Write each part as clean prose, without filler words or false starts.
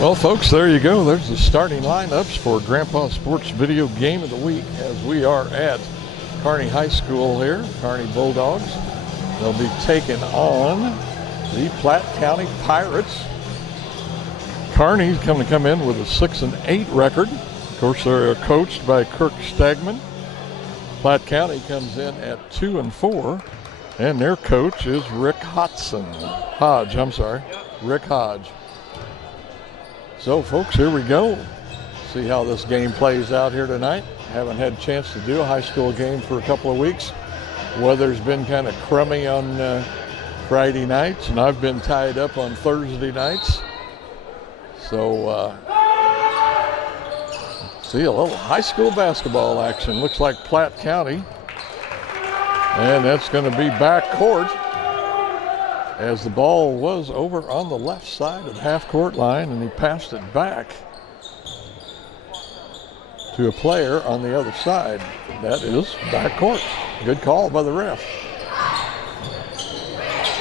Well, folks, there you go. There's the starting lineups for Grandpa Sports Video Game of the Week as we are at Kearney High School here, Kearney Bulldogs. They'll be taking on the Platte County Pirates. Kearney's going to come in with a 6-8 record. Of course, they're coached by Kirk Stegman. Platte County comes in at 2-4, and their coach is Rick Hodge. Rick Hodge. So, folks, here we go. See how this game plays out here tonight. Haven't had a chance to do a high school game for a couple of weeks. Weather's been kind of crummy on Friday nights, and I've been tied up on Thursday nights. So, see a little high school basketball action. Looks like Platte County. And that's going to be back court, as the ball was over on the left side of the half-court line, and he passed it back to a player on the other side. That is back court. Good call by the ref.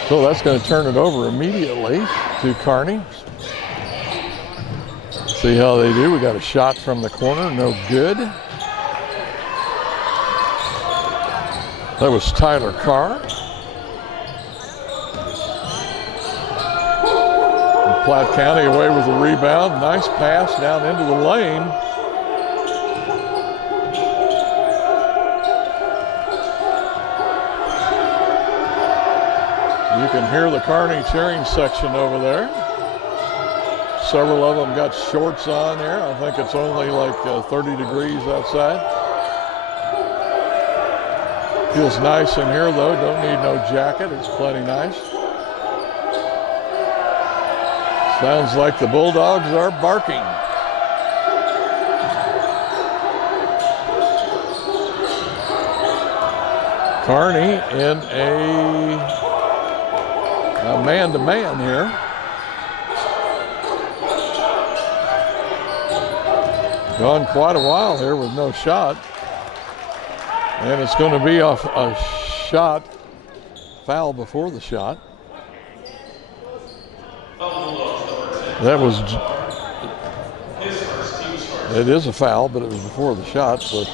So that's going to turn it over immediately to Kearney. See how they do. We got a shot from the corner, no good. That was Tyler Carr. Platte County away with the rebound. Nice pass down into the lane. You can hear the Kearney cheering section over there. Several of them got shorts on there. I think it's only like 30 degrees outside. Feels nice in here though. Don't need no jacket. It's plenty nice. Sounds like the Bulldogs are barking. Kearney in a man-to-man here. Gone quite a while here with no shot. And it's going to be off a shot, foul before the shot. It is a foul, but it was before the shot, so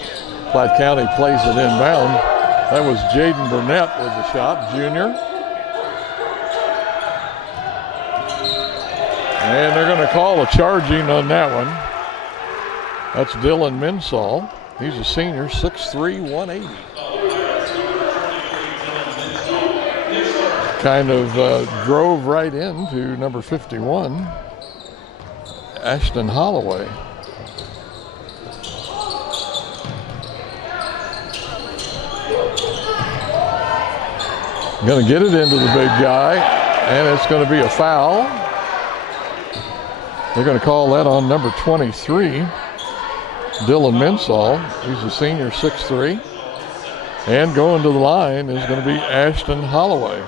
Platte County plays it inbound. That was Jaden Burnett with the shot, junior. And they're going to call a charging on that one. That's Dylan Minsall. He's a senior, 6'3", 180. Kind of drove right into number 51, Ashton Holloway. Going to get it into the big guy, and it's going to be a foul. They're going to call that on number 23, Dylan Minsall. He's a senior, 6'3". And going to the line is going to be Ashton Holloway.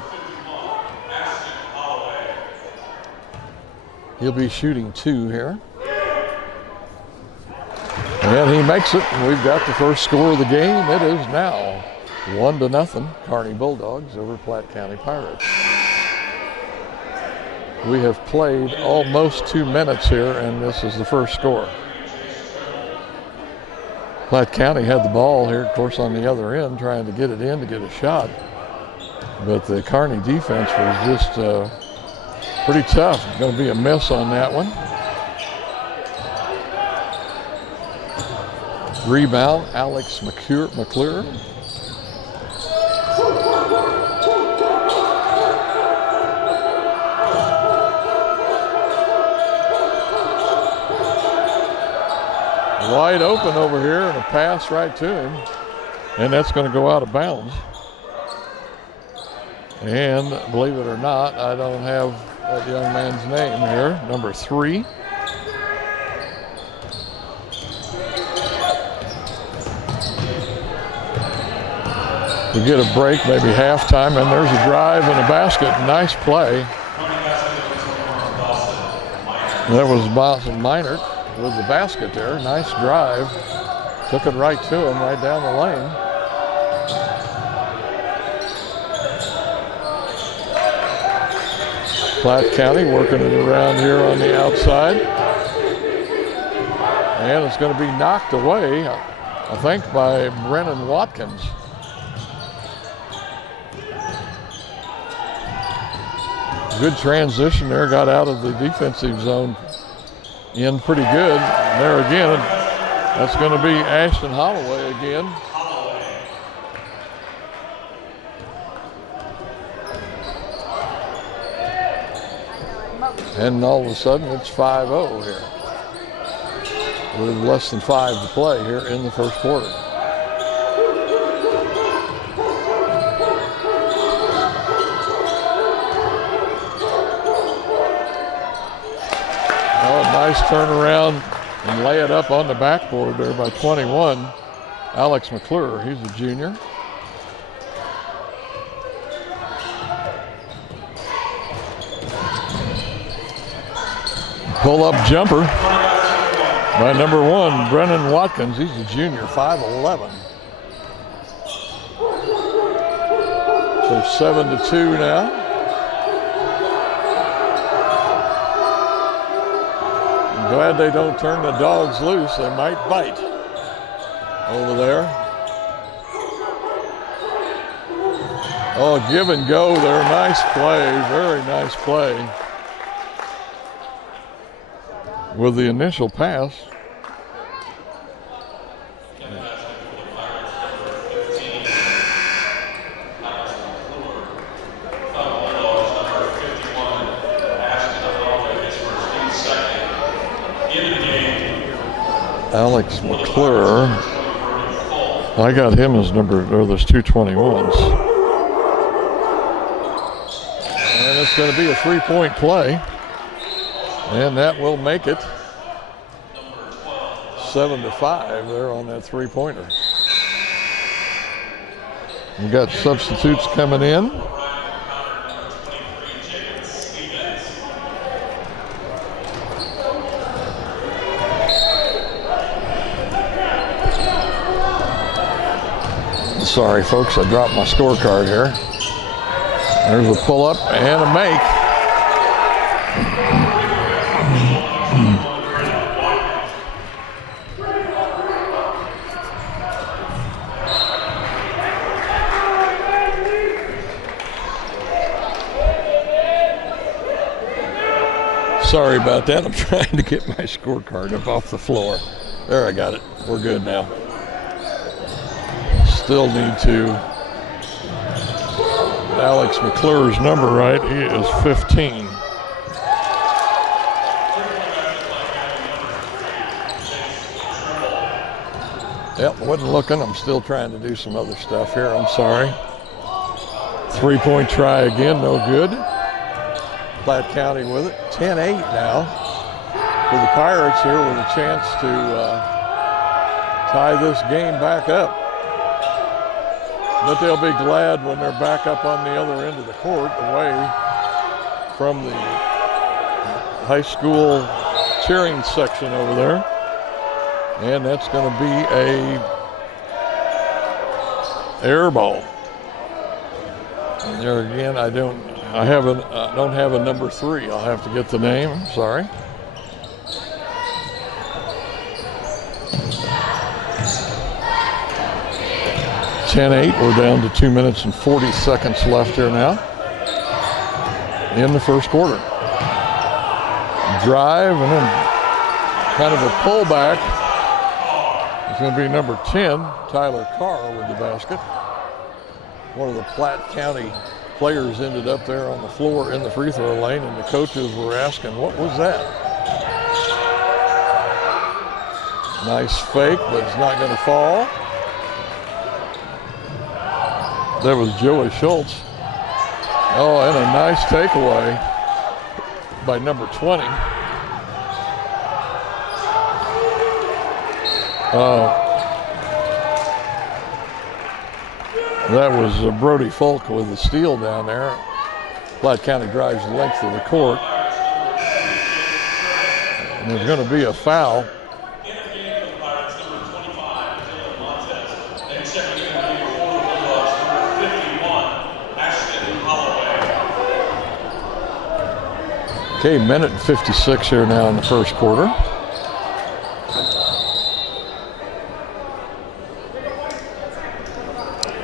He'll be shooting 2 here. And he makes it, and we've got the first score of the game. It is now 1-0, Kearney Bulldogs over Platte County Pirates. We have played almost 2 minutes here, and this is the first score. Platte County had the ball here, of course, on the other end, trying to get it in to get a shot. But the Kearney defense was just pretty tough. Going to be a miss on that one. Rebound, Alex McClure. Wide open over here and a pass right to him. And that's going to go out of bounds. And believe it or not, I don't have that young man's name here, number 3. We get a break, maybe halftime, and there's a drive and a basket. Nice play. That was Boston Minert with the basket there. Nice drive. Took it right to him, right down the lane. Platte County working it around here on the outside. And it's going to be knocked away, I think, by Brennan Watkins. Good transition there, got out of the defensive zone in pretty good. There again, that's going to be Ashton Holloway again. And all of a sudden it's 5-0 here. With less than 5 to play here in the first quarter. Nice turnaround and lay it up on the backboard there by 21. Alex McClure, he's a junior. Pull-up jumper by number 1, Brennan Watkins. He's a junior, 5'11". So 7-2 now. Glad they don't turn the dogs loose. They might bite over there. Oh, give and go there. Nice play. Very nice play. With the initial pass. Alex McClure, I got him as number, or there's 2 21s. And it's going to be a 3-point play. And that will make it 7-5 there on that 3-pointer. We got substitutes coming in. Sorry, folks, I dropped my scorecard here. There's a pull-up and a make. Sorry about that. I'm trying to get my scorecard up off the floor. There, I got it. We're good now. Still need to. Alex McClure's number right. He is 15. Yep, wasn't looking. I'm still trying to do some other stuff here. I'm sorry. 3-point try again, no good. Platte County with it. 10-8 now for the Pirates here with a chance to tie this game back up. But they'll be glad when they're back up on the other end of the court, away from the high school cheering section over there. And that's going to be a air ball. And there again, I don't have a number 3. I'll have to get the name. I'm sorry. 10-8. We're down to 2 minutes and 40 seconds left here now in the first quarter. Drive and then kind of a pullback. It's going to be number 10, Tyler Carr, with the basket. One of the Platte County players ended up there on the floor in the free throw lane, and the coaches were asking, what was that? Nice fake, but it's not going to fall. That was Joey Schultz. Oh, and a nice takeaway by number 20. That was Brody Folk with the steal down there. Platte County drives the length of the court. And there's going to be a foul. Okay, minute and 56 here now in the first quarter.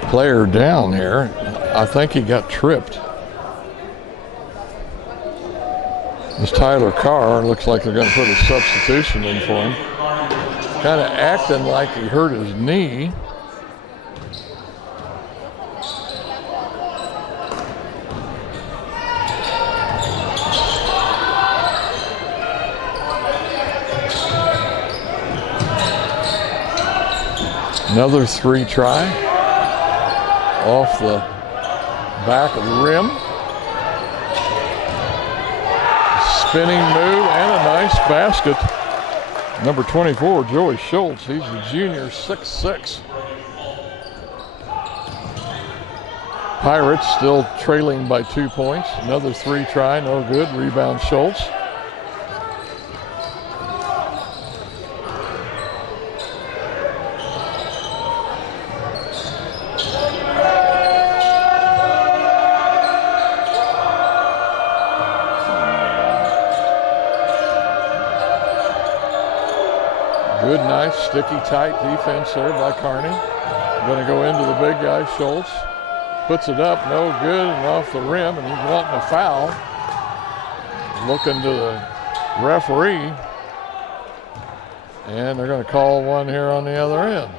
Player down here. I think he got tripped. This Tyler Carr looks like they're going to put a substitution in for him. Kind of acting like he hurt his knee. Another three try off the back of the rim. Spinning move and a nice basket. Number 24, Joey Schultz. He's a junior, 6'6". Pirates still trailing by 2 points. Another three try, no good. Rebound Schultz. Good, nice, sticky, tight defense there by Kearney. Going to go into the big guy, Schultz. Puts it up, no good, and off the rim, and he's wanting a foul. Looking to the referee. And they're going to call one here on the other end.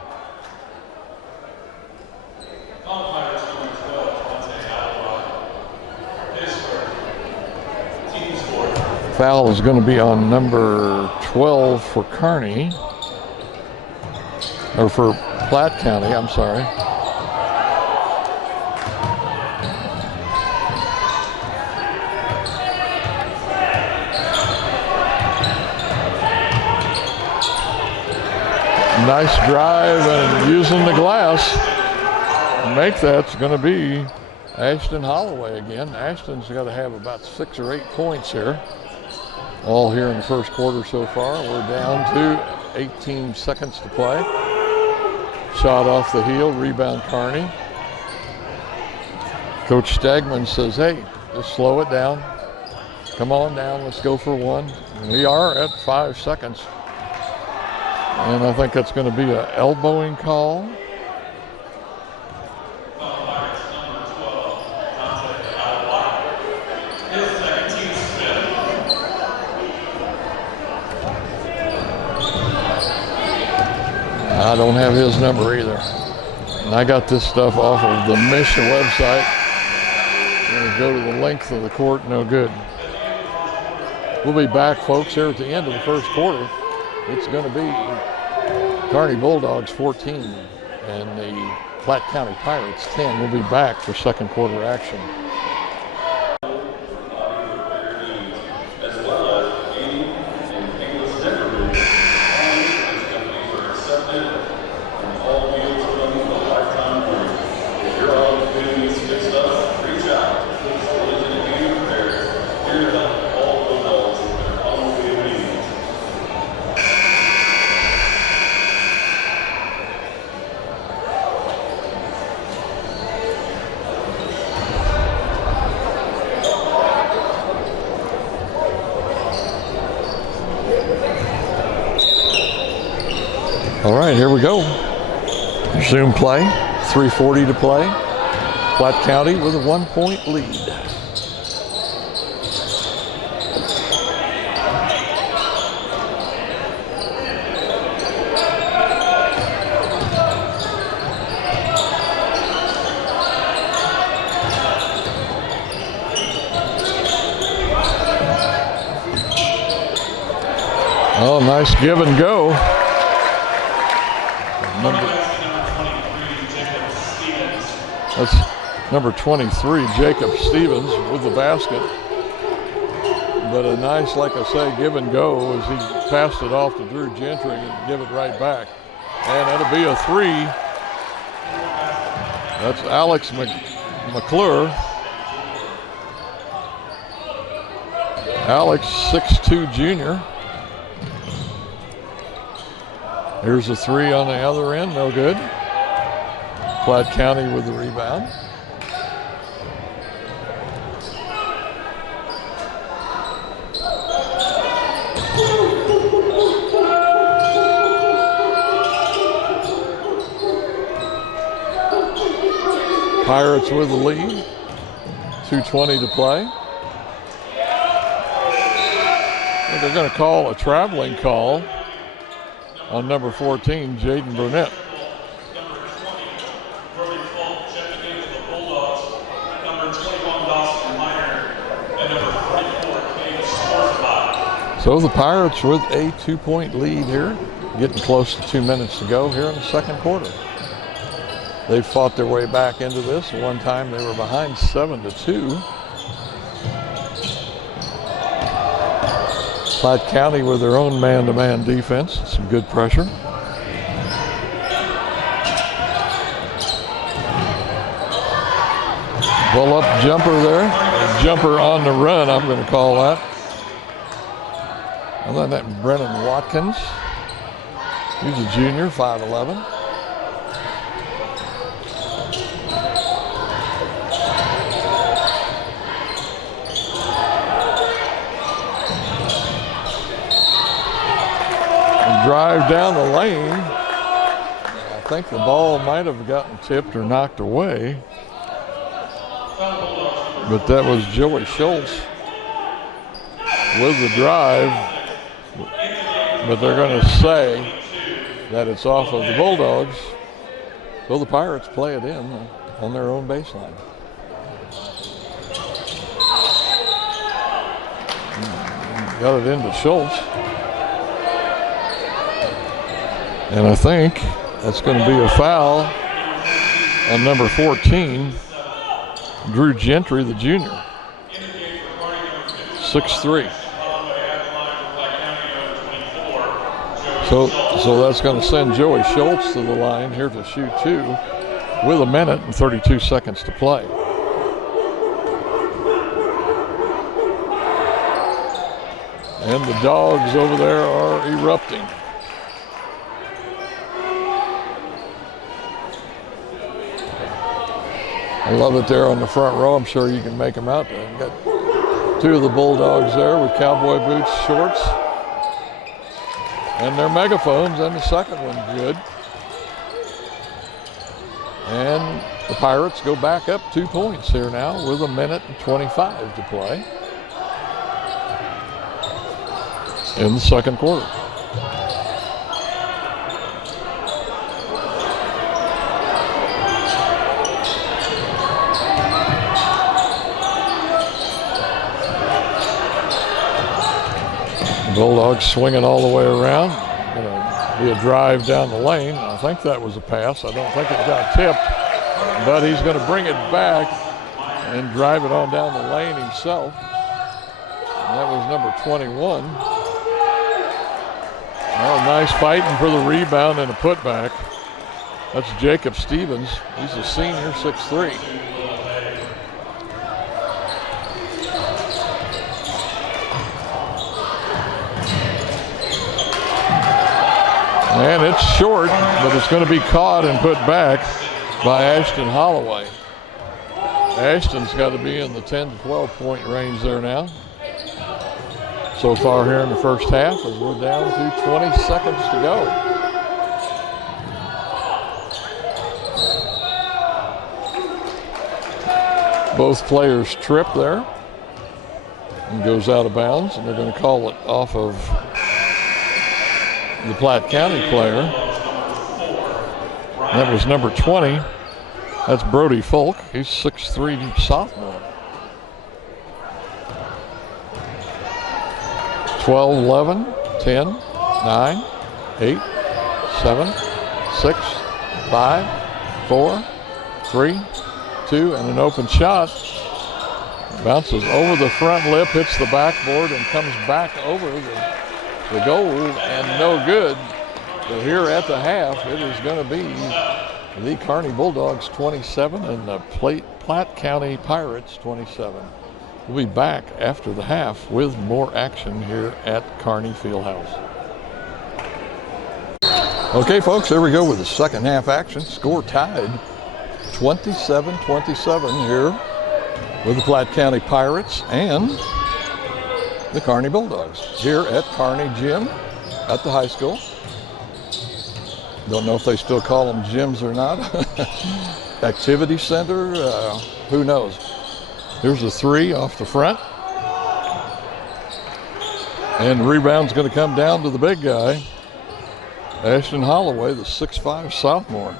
Foul is going to be on number 12 for Kearney. Or for Platte County, I'm sorry. Nice drive and using the glass. Make that's going to be Ashton Holloway again. Ashton's got to have about 6 or 8 points here. All here in the first quarter so far. We're down to 18 seconds to play. Shot off the heel, rebound Kearney. Coach Stagman says, hey, just slow it down. Come on down, let's go for one. And we are at 5 seconds. And I think that's going to be an elbowing call. I don't have his number either. And I got this stuff off of the Mission website. Going to go to the length of the court, no good. We'll be back, folks, here at the end of the first quarter. It's going to be Kearney Bulldogs 14 and the Platte County Pirates 10. We'll be back for second quarter action. All right, here we go. Resume play. 3:40 to play. Platte County with a 1-point lead. Oh, nice give and go. That's number 23, Jacob Stevens with the basket. But a nice, like I say, give and go as he passed it off to Drew Gentry and give it right back. And that'll be a 3. That's Alex McClure. Alex, 6'2" junior. Here's a 3 on the other end, no good. Platte County with the rebound. Pirates with the lead. 2:20 to play. They're going to call a traveling call on number 14, Jaden Burnett. So the Pirates with a 2-point lead here, getting close to 2 minutes to go here in the second quarter. They've fought their way back into this. One time they were behind 7-2. Platte County with their own man-to-man defense, some good pressure. Pull-up jumper there, jumper on the run, I'm going to call that. And then that Brennan Watkins, he's a junior, 5'11". Drive down the lane. I think the ball might have gotten tipped or knocked away. But that was Joey Schultz with the drive. But they're going to say that it's off of the Bulldogs. So the Pirates play it in on their own baseline. Got it into Schultz. And I think that's going to be a foul on number 14, Drew Gentry, the junior. 6'3". So that's going to send Joey Schultz to the line here to shoot 2 with 1 minute and 32 seconds to play. And the Dogs over there are erupting. I love it there on the front row. I'm sure you can make them out there. Got 2 of the Bulldogs there with cowboy boots, shorts, and their megaphones, and the second one good. And the Pirates go back up 2 points here now with 1 minute and 25 to play in the second quarter. Bulldogs swinging all the way around. Going to be a drive down the lane. I think that was a pass. I don't think it got tipped, but he's going to bring it back and drive it on down the lane himself. And that was number 21. Well, nice fighting for the rebound and a putback. That's Jacob Stevens. He's a senior, 6'3". And it's short, but it's going to be caught and put back by Ashton Holloway. Ashton's got to be in the 10 to 12 point range there now. So far here in the first half, as we're down to 20 seconds to go. Both players trip there and goes out of bounds, and they're going to call it off of the Platte County player. That was number 20. That's Brody Folk. He's 6'3" sophomore. 12, 11, 10, 9, 8, 7, 6, 5, 4, 3, 2, and an open shot. Bounces over the front lip, hits the backboard, and comes back over the goal, and no good. But here at the half, it is going to be the Kearney Bulldogs 27 and the Platte County Pirates 27. We'll be back after the half with more action here at Kearney Fieldhouse. Okay, folks, here we go with the second half action. Score tied 27-27 here with the Platte County Pirates and the Kearney Bulldogs here at Kearney Gym at the high school. Don't know if they still call them gyms or not. Activity center, who knows. Here's a three off the front. And the rebound's going to come down to the big guy, Ashton Holloway, the 6'5" sophomore.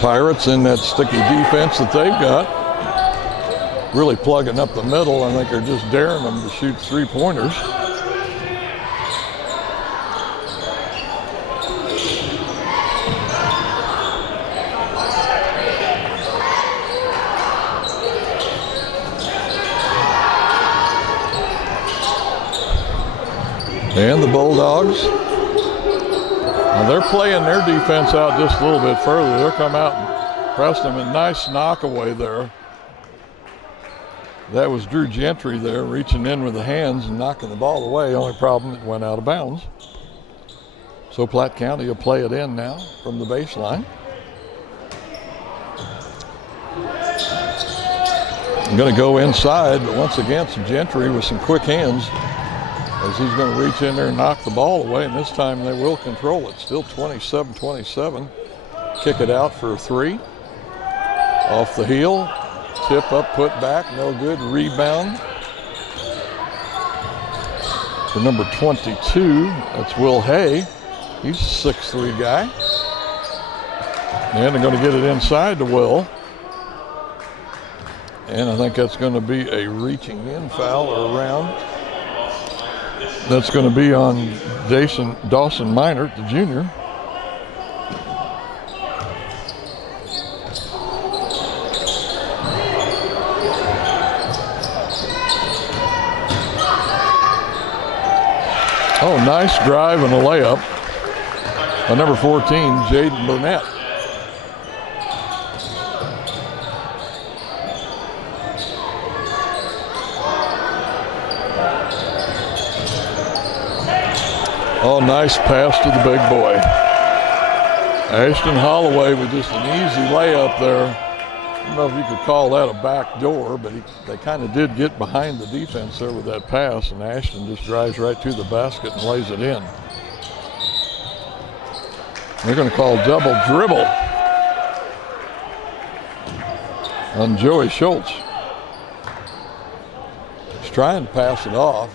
Pirates in that sticky defense that they've got, really plugging up the middle. I think they're just daring them to shoot three-pointers. And the Bulldogs, now they're playing their defense out just a little bit further. They'll come out and press them. A nice knockaway there. That was Drew Gentry there, reaching in with the hands and knocking the ball away. Only problem, it went out of bounds. So Platte County will play it in now from the baseline. I'm going to go inside, but once again, some Gentry with some quick hands, as he's going to reach in there and knock the ball away, and this time they will control it. Still 27-27. Kick it out for a three. Off the heel. Tip up, put back, no good. Rebound for number 22. That's Will Hay. He's a 6'3" guy. And they're going to get it inside to Will. And I think that's going to be a reaching in foul or around. That's going to be on Dawson Minor, the junior. Oh, nice drive and a layup by number 14, Jaden Burnett. Oh, nice pass to the big boy. Ashton Holloway with just an easy layup there. I don't know if you could call that a back door, but they kind of did get behind the defense there with that pass, and Ashton just drives right to the basket and lays it in. They're going to call double dribble on Joey Schultz. He's trying to pass it off.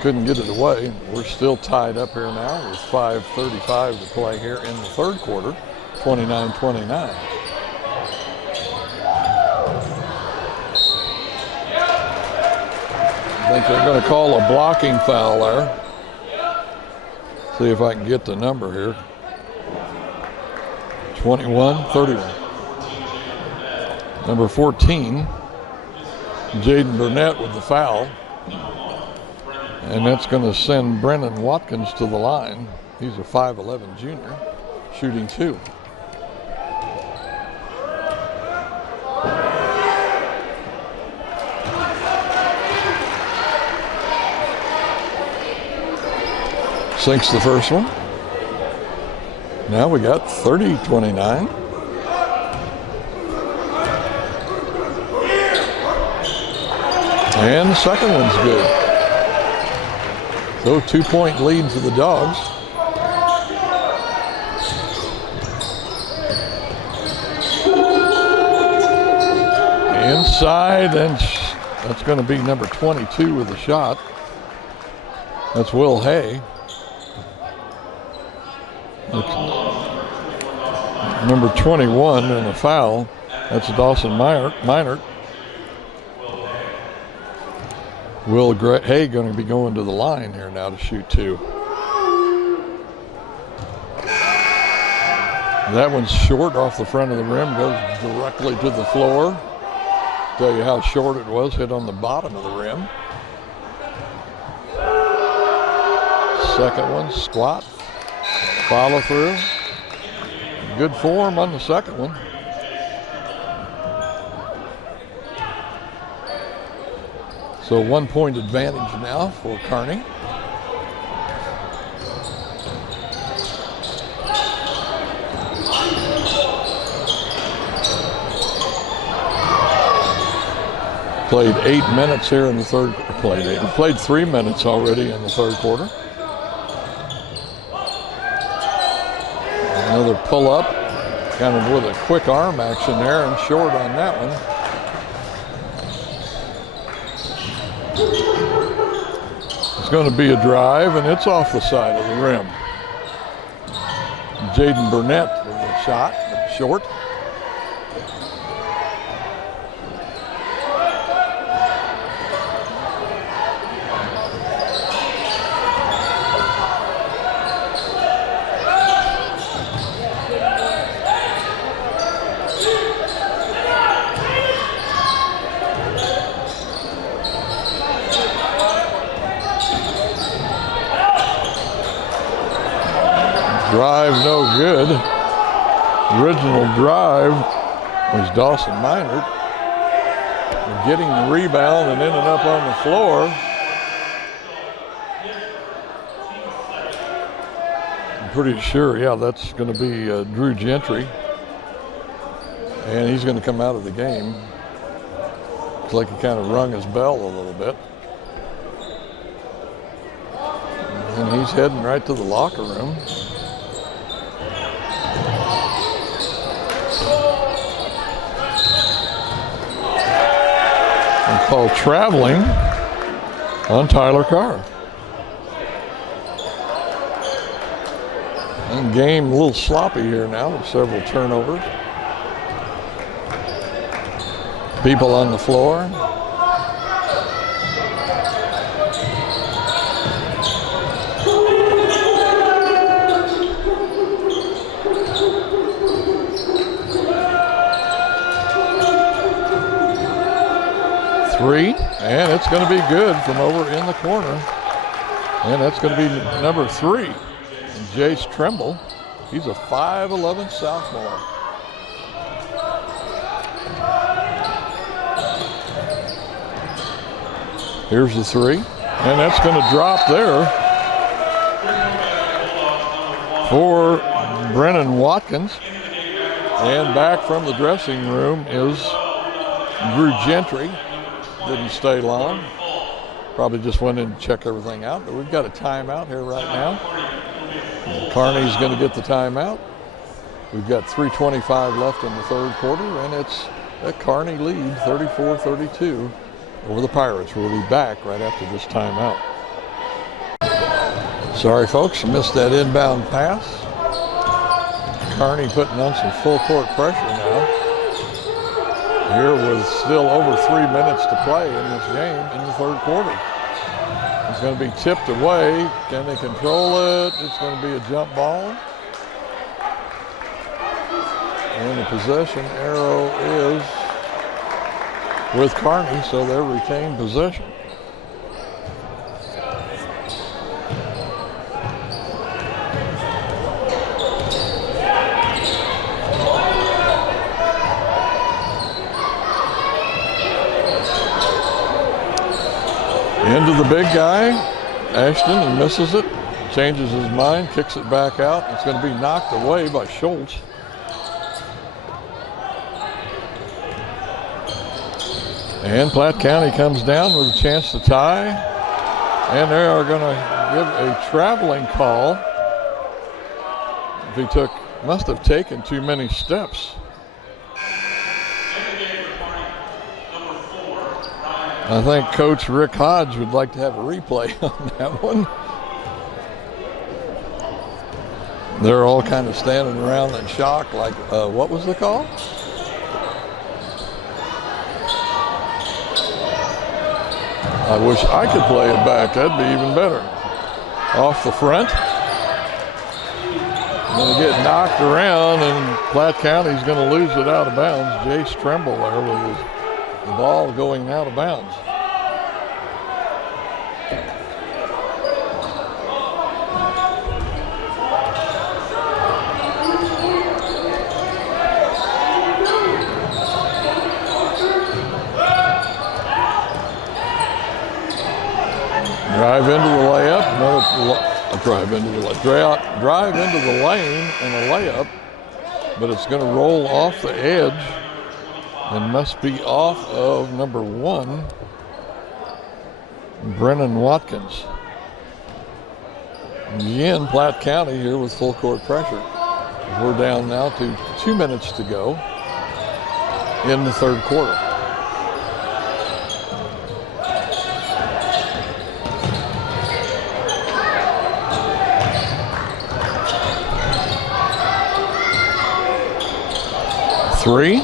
Couldn't get it away. We're still tied up here now with 5:35 to play here in the third quarter, 29-29. I think they're going to call a blocking foul there. See if I can get the number here. 21-31. Number 14, Jaden Burnett with the foul. And that's going to send Brennan Watkins to the line. He's a 5'11" junior, shooting two. Sinks the first one. Now we got 30-29. And the second one's good. So 2-point lead for the Dogs. Inside, and that's going to be number 22 with the shot. That's Will Hay. Number 21 and a foul. That's Dawson Minert. Will Hay going to be going to the line here now to shoot 2. That one's short off the front of the rim, goes directly to the floor. Tell you how short it was, hit on the bottom of the rim. Second one, squat, follow through. Good form on the second one. So 1-point advantage now for Kearney. Played 8 minutes here in the third. Played 3 minutes already in the third quarter. Another pull up, kind of with a quick arm action there, and short on that one. It's going to be a drive, and it's off the side of the rim. Jaden Burnett with a shot, short. Drive no good. Original drive was Dawson Minert. Getting the rebound and ended up on the floor. I'm pretty sure, yeah, that's going to be Drew Gentry. And he's going to come out of the game. Looks like he kind of rung his bell a little bit. And he's heading right to the locker room. Called traveling on Tyler Carr. And game a little sloppy here now with several turnovers. People on the floor. Three, and it's going to be good from over in the corner. And that's going to be number 3, Jace Trimble. He's a 5'11" sophomore. Here's the 3, and that's going to drop there for Brennan Watkins. And back from the dressing room is Drew Gentry. Didn't stay long. Probably just went in to check everything out. But we've got a timeout here right now. Kearney's going to get the timeout. We've got 3:25 left in the third quarter, and it's a Kearney lead, 34-32 over the Pirates. We'll be back right after this timeout. Sorry, folks, missed that inbound pass. Kearney putting on some full court pressure now. Here with still over 3 minutes to play in this game in the third quarter. It's going to be tipped away. Can they control it? It's going to be a jump ball. And the possession arrow is with Kearney, so they're retained possession. Into the big guy, Ashton, he misses it, changes his mind, kicks it back out. It's going to be knocked away by Schultz. And Platte County comes down with a chance to tie. And they are going to give a traveling call. If he must have taken too many steps. I think Coach Rick Hodge would like to have a replay on that one. They're all kind of standing around in shock like, what was the call? I wish I could play it back. That'd be even better. Off the front. Going to get knocked around, and Platte County's going to lose it out of bounds. Jace Tremble there with the ball going out of bounds. Drive into the layup, drive into the lane and a layup, but it's going to roll off the edge and must be off of number 1, Brennan Watkins. Again, Platte County here with full court pressure. We're down now to 2 minutes to go in the third quarter. Three,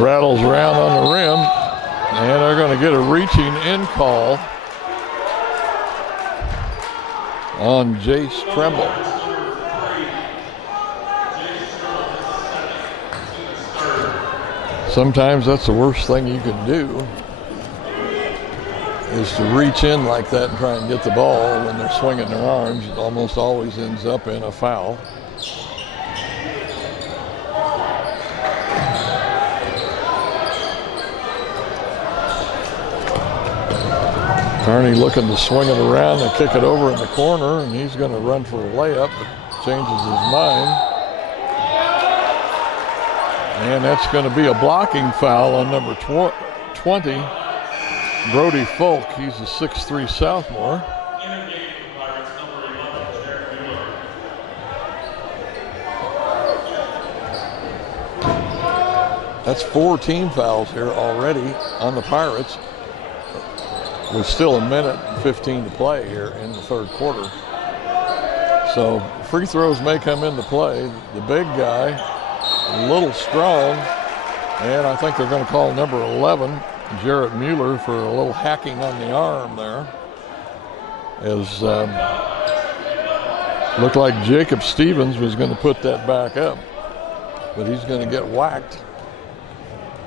rattles around on the rim, and they're going to get a reaching in call on Jace Tremble. Sometimes that's the worst thing you can do, is to reach in like that and try and get the ball when they're swinging their arms. It almost always ends up in a foul. Kearney looking to swing it around and kick it over in the corner, and he's going to run for a layup, but changes his mind. And that's going to be a blocking foul on number 20, Brody Folk. He's a 6'3" sophomore. That's 4 team fouls here already on the Pirates, with still a minute and 15 to play here in the third quarter. So free throws may come into play. The big guy, a little strong, and I think they're going to call number 11, Jarrett Mueller, for a little hacking on the arm there. As looked like Jacob Stevens was going to put that back up, but he's going to get whacked,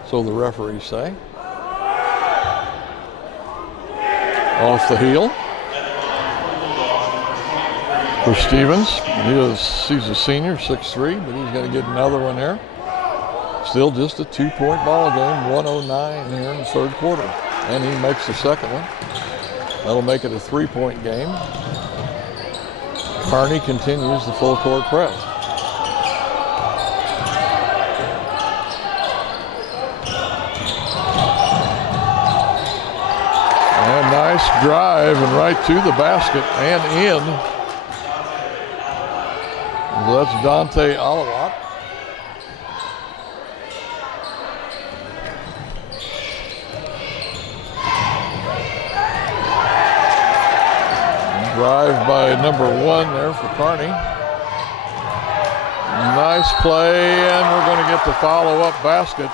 so the referees say. Off the heel for Stevens. He's a senior, 6'3", but he's going to get another one here. Still just a 2-point ball game, 1:09 here in the third quarter. And he makes the second one. That'll make it a 3-point game. Kearney continues the full court press. Nice drive and right to the basket and in. So that's Dante Alawat. Drive by number 1 there for Kearney. Nice play, and we're going to get the follow-up basket.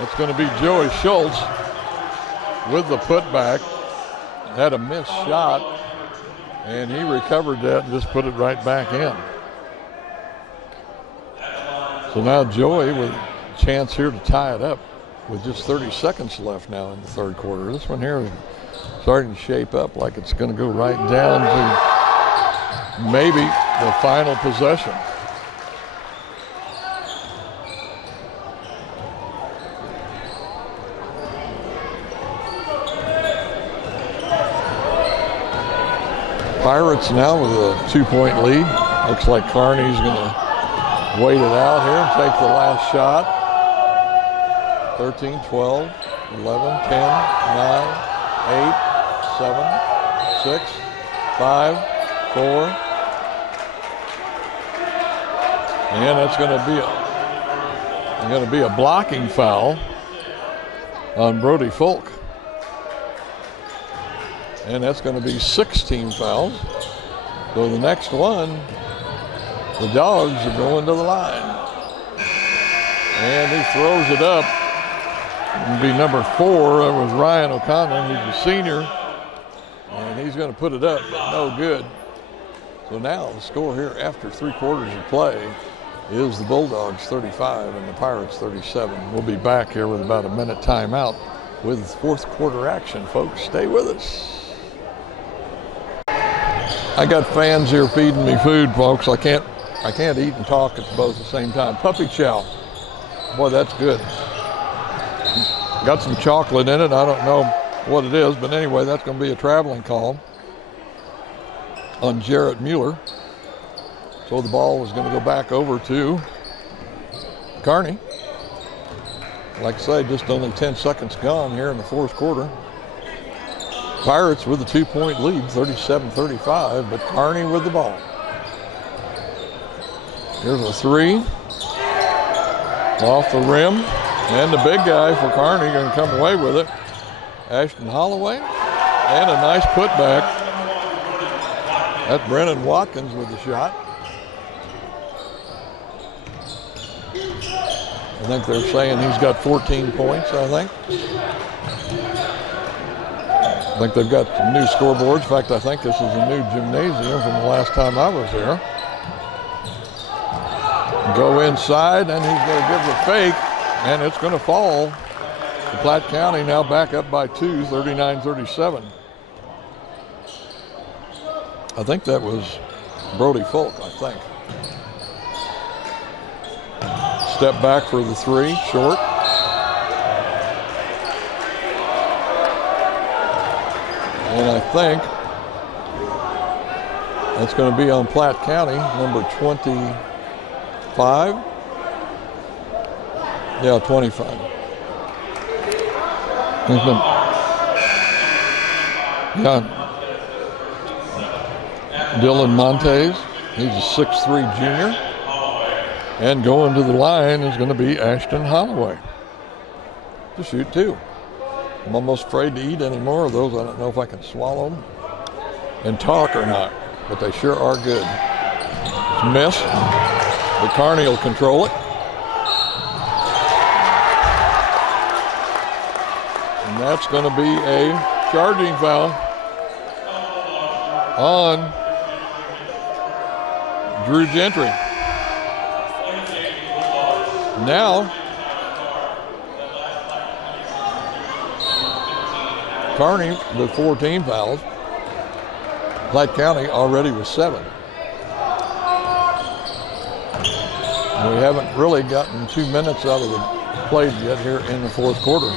It's going to be Joey Schultz with the putback. Had a missed shot, and he recovered that and just put it right back in. So now Joey with a chance here to tie it up with just 30 seconds left now in the third quarter. This one here is starting to shape up like it's going to go right down to maybe the final possession. Pirates now with a 2-point lead. Looks like Kearney's going to wait it out here and take the last shot. 13, 12, 11, 10, 9, 8, 7, 6, 5, 4. And that's going to be a blocking foul on Brody Folk. And that's going to be 16 fouls. So the next one, the Dogs are going to the line. And he throws it up. It'll be number 4. That was Ryan O'Connor. He's a senior. And he's going to put it up, but no good. So now the score here after 3 quarters of play is the Bulldogs 35 and the Pirates 37. We'll be back here with about a minute timeout with 4th quarter action, folks. Stay with us. I got fans here feeding me food, folks. I can't eat and talk at both at the same time. Puppy chow. Boy, that's good. Got some chocolate in it. I don't know what it is, but anyway, that's going to be a traveling call on Jarrett Mueller. So the ball is going to go back over to Kearney. Like I say, just only 10 seconds gone here in the 4th quarter. Pirates with a 2-point lead, 37-35, but Kearney with the ball. Here's a 3. Off the rim. And the big guy for Kearney going to come away with it. Ashton Holloway. And a nice putback. That's Brennan Watkins with the shot. I think they're saying he's got 14 points, I think. I think they've got some new scoreboards. In fact, I think this is a new gymnasium from the last time I was there. Go inside, and he's going to give the fake, and it's going to fall. The Platte County now back up by 2, 39-37. I think that was Brody Folk, I think. Step back for the 3, short. And I think that's going to be on Platte County, number 25. Yeah, 25. Yeah. Dylan Montes, he's a 6'3" junior. And going to the line is going to be Ashton Holloway to shoot 2. I'm almost afraid to eat any more of those. I don't know if I can swallow them and talk or not, but they sure are good. It's missed, but Kearney will control it. And that's going to be a charging foul on Drew Gentry. Now, Kearney with 14 fouls. Platte County already with 7. We haven't really gotten 2 minutes out of the play yet here in the 4th quarter.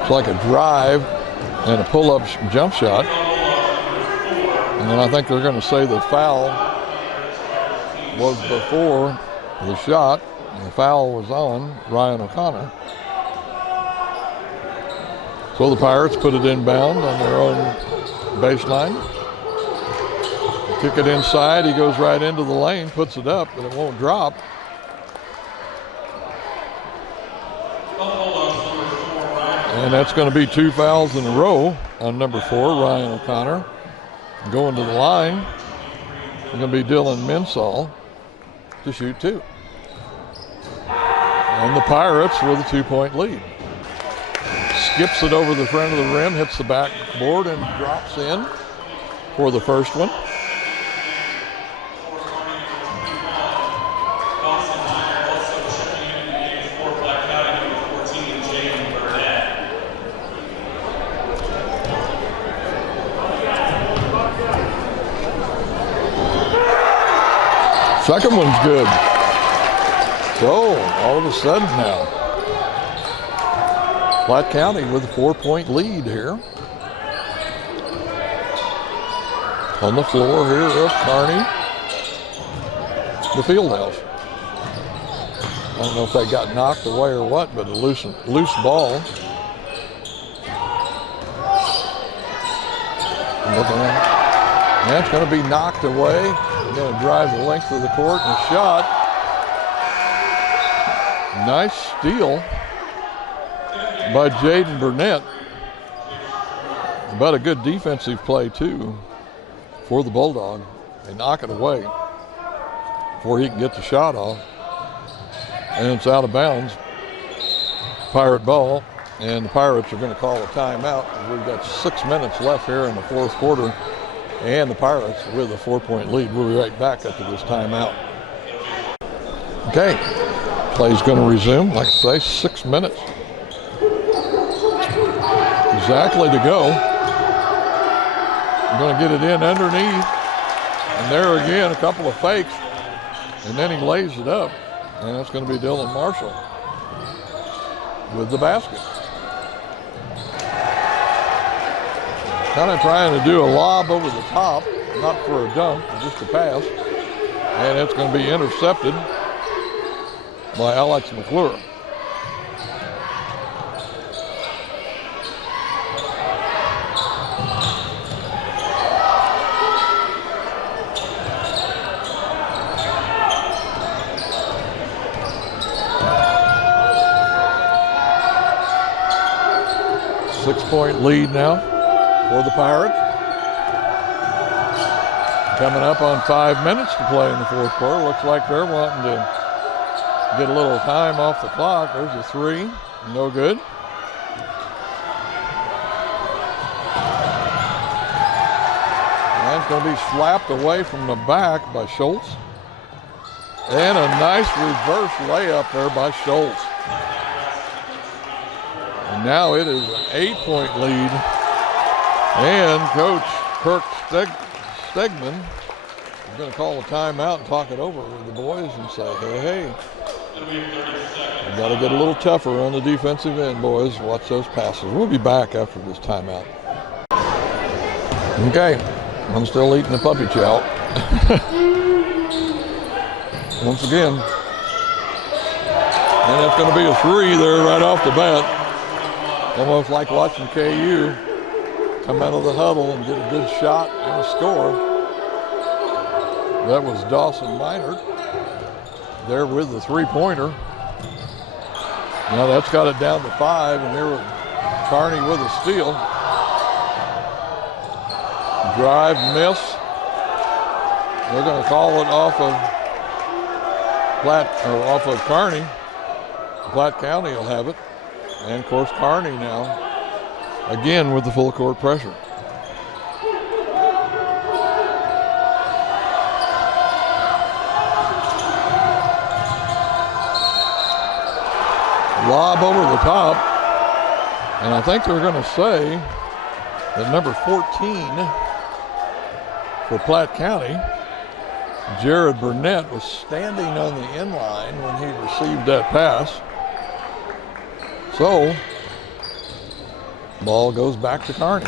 It's like a drive and a pull-up jump shot. And then I think they're going to say the foul was before the shot. And the foul was on Ryan O'Connor. So the Pirates put it inbound on their own baseline. Took it inside. He goes right into the lane, puts it up, but it won't drop. And that's going to be 2 fouls in a row on number 4, Ryan O'Connor. Going to the line, it's going to be Dylan Minsall to shoot 2. And the Pirates with a 2-point lead. Skips it over the front of the rim, hits the backboard, and drops in for the first one. Second one's good. So, all of a sudden now, Platte County with a 4-point lead here. On the floor here of Kearney, the field house. I don't know if they got knocked away or what, but a loose ball. That's going to be knocked away. They're going to drive the length of the court and a shot. Nice steal by Jaden Burnett. But a good defensive play too for the Bulldog. They knock it away before he can get the shot off. And it's out of bounds. Pirate ball. And the Pirates are going to call a timeout. We've got 6 minutes left here in the fourth quarter. And the Pirates with a 4-point lead. We'll be right back after this timeout. Okay, play's going to resume. Like I say, 6 minutes. Exactly to go. I'm going to get it in underneath. And there again, a couple of fakes. And then he lays it up. And that's going to be Dylan Marshall with the basket. Kind of trying to do a lob over the top, not for a dunk, just a pass. And it's going to be intercepted by Alex McClure. Six-point lead now for the Pirates. Coming up on 5 minutes to play in the fourth quarter. Looks like they're wanting to get a little time off the clock. There's a three, no good. And it's going to be slapped away from the back by Schultz. And a nice reverse layup there by Schultz. And now it is an 8-point lead. And Coach Kirk Stegman is going to call a timeout and talk it over with the boys and say, hey, we got to get a little tougher on the defensive end, boys. Watch those passes. We'll be back after this timeout. Okay, I'm still eating the puppy chow. Once again. And that's going to be a three there right off the bat. Almost like watching KU come out of the huddle and get a good shot and a score. That was Dawson Meinert there with the three-pointer. Now that's got it down to 5, and here with Kearney with a steal. Drive, miss. They're going to call it off of Platte, or off of Kearney. Platte County will have it. And of course Kearney now, again with the full court pressure. Lob over the top, and I think they're going to say that number 14 for Platte County, Jared Burnett, was standing on the inline when he received that pass. So, ball goes back to Kearney.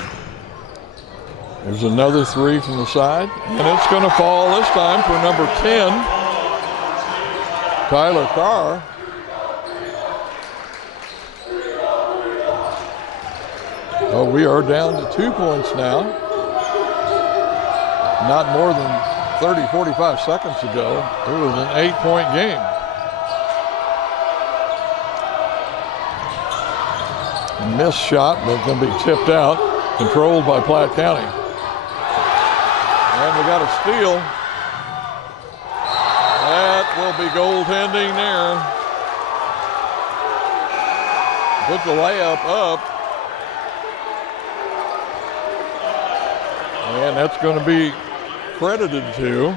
There's another three from the side, and it's going to fall this time for number 10, Tyler Carr. Oh, we are down to 2 points now. Not more than 30, 45 seconds ago, it was an 8-point game. Missed shot, but going to be tipped out, controlled by Platte County. And we got a steal. That will be goaltending there. Put the layup up. And that's going to be credited to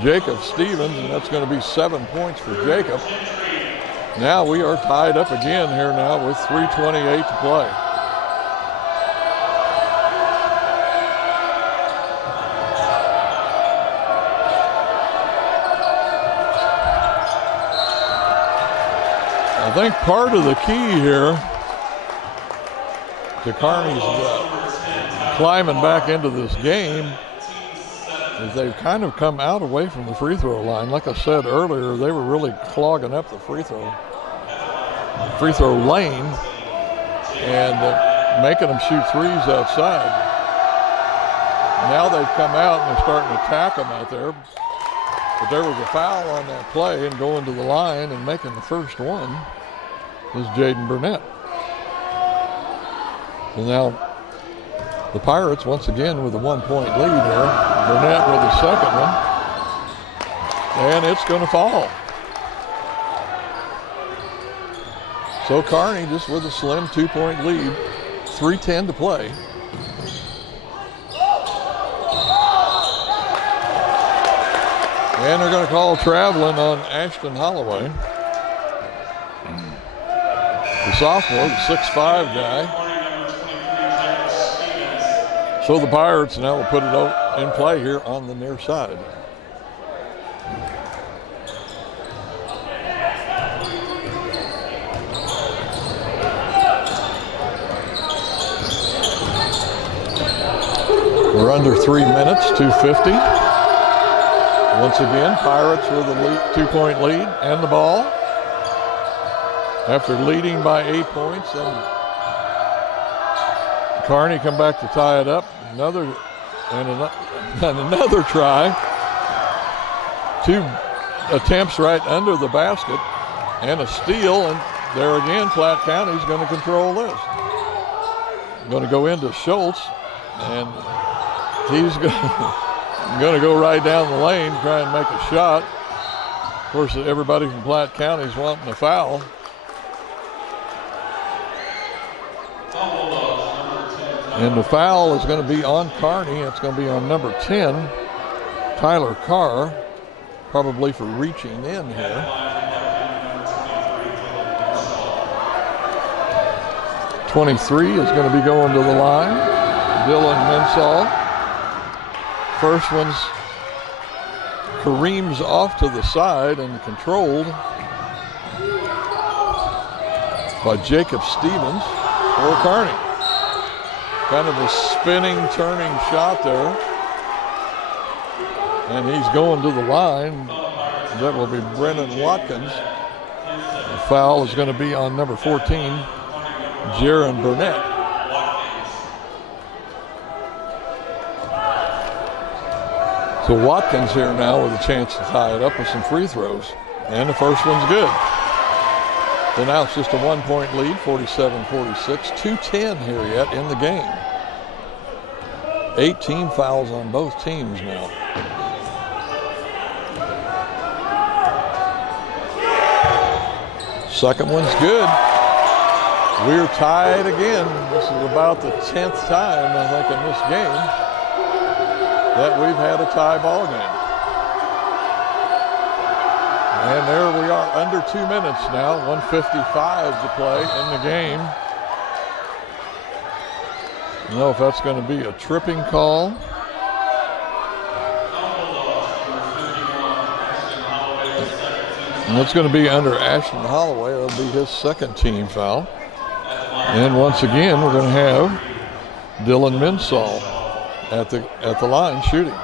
Jacob Stevens, and that's going to be 7 points for Jacob. Now we are tied up again here now with 3:28 to play. I think part of the key here to Kearney's climbing back into this game is they've kind of come out away from the free throw line. Like I said earlier, they were really clogging up the free throw lane and making them shoot threes outside. Now they've come out and they're starting to attack them out there. But there was a foul on that play, and going to the line and making the first one is Jaden Burnett. So now the Pirates once again with a 1-point lead here. Burnett with the second one. And it's going to fall. So Kearney just with a slim 2-point lead. 3:10 to play. And they're going to call traveling on Ashton Holloway. The sophomore, the 6'5" guy. So the Pirates now will put it in play here on the near side. We're under 3 minutes, 2:50. Once again, Pirates with a 2-point lead and the ball. After leading by 8 points, and Kearney come back to tie it up. Another try. 2 attempts right under the basket and a steal, and there again Platte County's going to control this. Going to go into Schultz, and he's going to go right down the lane, try and make a shot. Of course, everybody from Platte County is wanting a foul. And the foul is going to be on Kearney. It's going to be on number 10, Tyler Carr, probably for reaching in here. .23 is going to be going to the line. Dylan Mensall. First one's careens off to the side and controlled by Jacob Stevens for Kearney. Kind of a spinning, turning shot there. And he's going to the line. That will be Brennan Watkins. The foul is going to be on number 14, Jaron Burnett. So Watkins here now with a chance to tie it up with some free throws. And the first one's good. So now it's just a 1-point lead, 47-46. 2:10 here yet in the game. 18 fouls on both teams now. Second one's good. We're tied again. This is about the 10th time, I think, in this game that we've had a tie ball game. And there we are, under 2 minutes now, 1:55 to play in the game. I don't know if that's going to be a tripping call. And it's going to be under Ashton Holloway. That'll be his second team foul. And once again, we're going to have Dylan Mensall at the line shooting.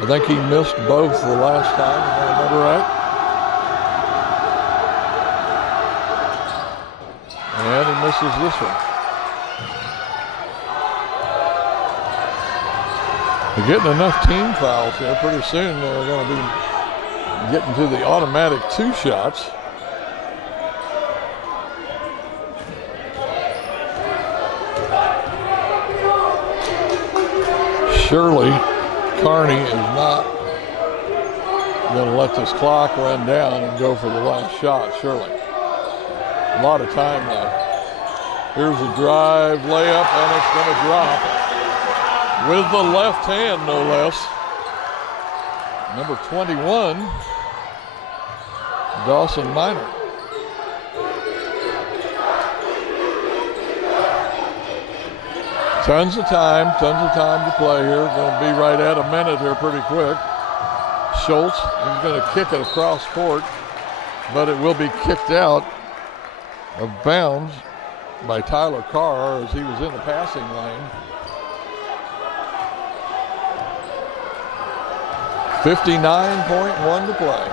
I think he missed both the last time, if I remember right. And he misses this one. They're getting enough team fouls here. Pretty soon they're going to be getting to the automatic 2 shots. Surely Kearney is not going to let this clock run down and go for the last shot, surely. A lot of time left. Here's a drive, layup, and it's going to drop. With the left hand, no less. Number 21, Dawson Minor. Tons of time to play here. Going to be right at a minute here pretty quick. Schultz, he's going to kick it across court, but it will be kicked out of bounds by Tyler Carr as he was in the passing lane. 59.1 to play.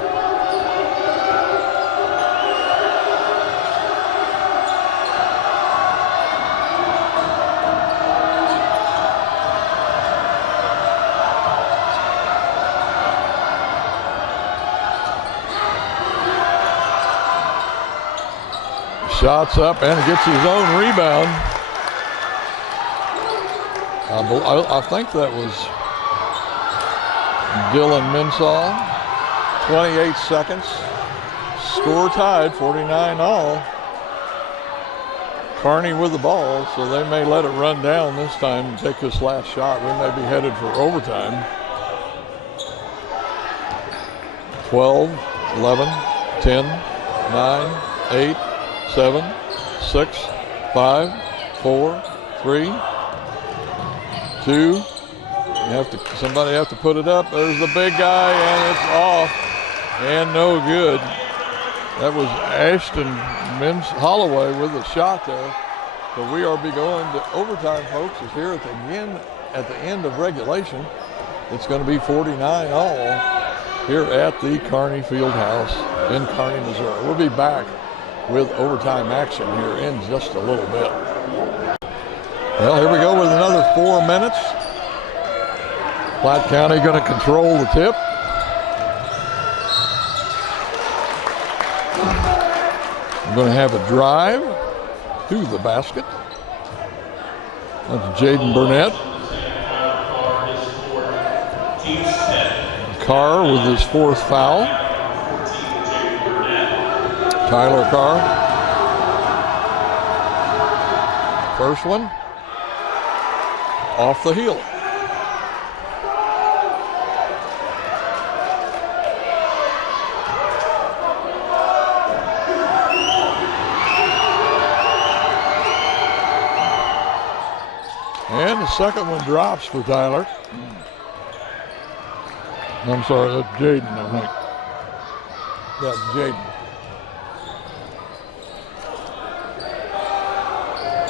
Shots up and gets his own rebound. I think that was Dylan Minsall. 28 seconds. Score tied, 49 all. Kearney with the ball, so they may let it run down this time and take this last shot. We may be headed for overtime. 12, 11, 10, 9, 8, 7, 6, 5, 4, 3, 2. Somebody have to put it up. There's the big guy, and it's off, and no good. That was Ashton Holloway with a shot there. So we are going to overtime, folks. It's here at the end of regulation. It's going to be 49 all here at the Kearney Fieldhouse in Kearney, Missouri. We'll be back with overtime action here in just a little bit. Well, here we go with another 4 minutes. Platte County going to control the tip. We're going to have a drive to the basket. That's Jaden Burnett. Carr with his 4th foul. Tyler Carr. First one. Off the heel. And the second one drops for Tyler. I'm sorry, that's Jaden, I think. Yeah, Jaden.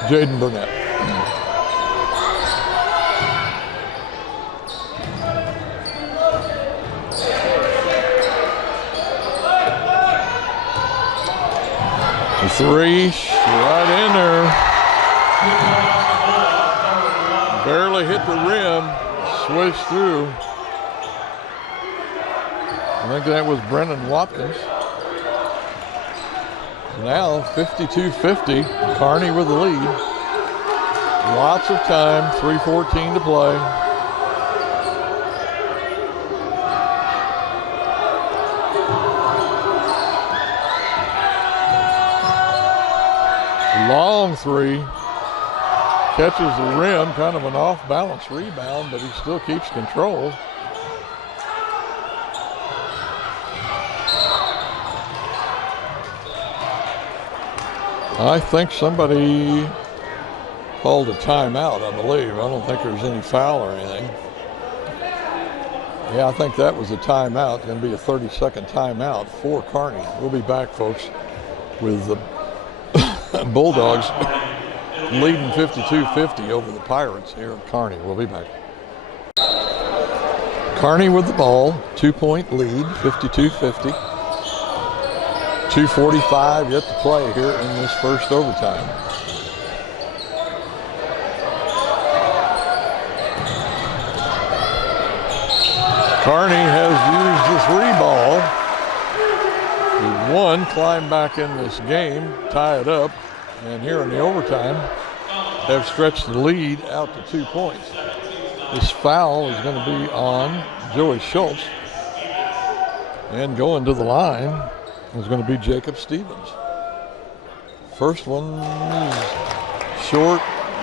Jaden Burnett. The 3, right in there. Barely hit the rim, swished through. I think that was Brennan Watkins. Now 52-50, Kearney with the lead. Lots of time, 3:14 to play. Long 3. Catches the rim, kind of an off-balance rebound, but he still keeps control. I think somebody called a timeout, I believe. I don't think there's any foul or anything. Yeah, I think that was a timeout. It's going to be a 30-second timeout for Kearney. We'll be back, folks, with the Bulldogs leading 52-50 over the Pirates here at Kearney. We'll be back. Kearney with the ball, 2-point lead, 52-50. 2:45 yet to play here in this first overtime. Kearney has used the 3 ball. With 1 climb back in this game, tie it up, and here in the overtime have stretched the lead out to 2 points. This foul is going to be on Joey Schultz, and going to the line is going to be Jacob Stevens. First one is short,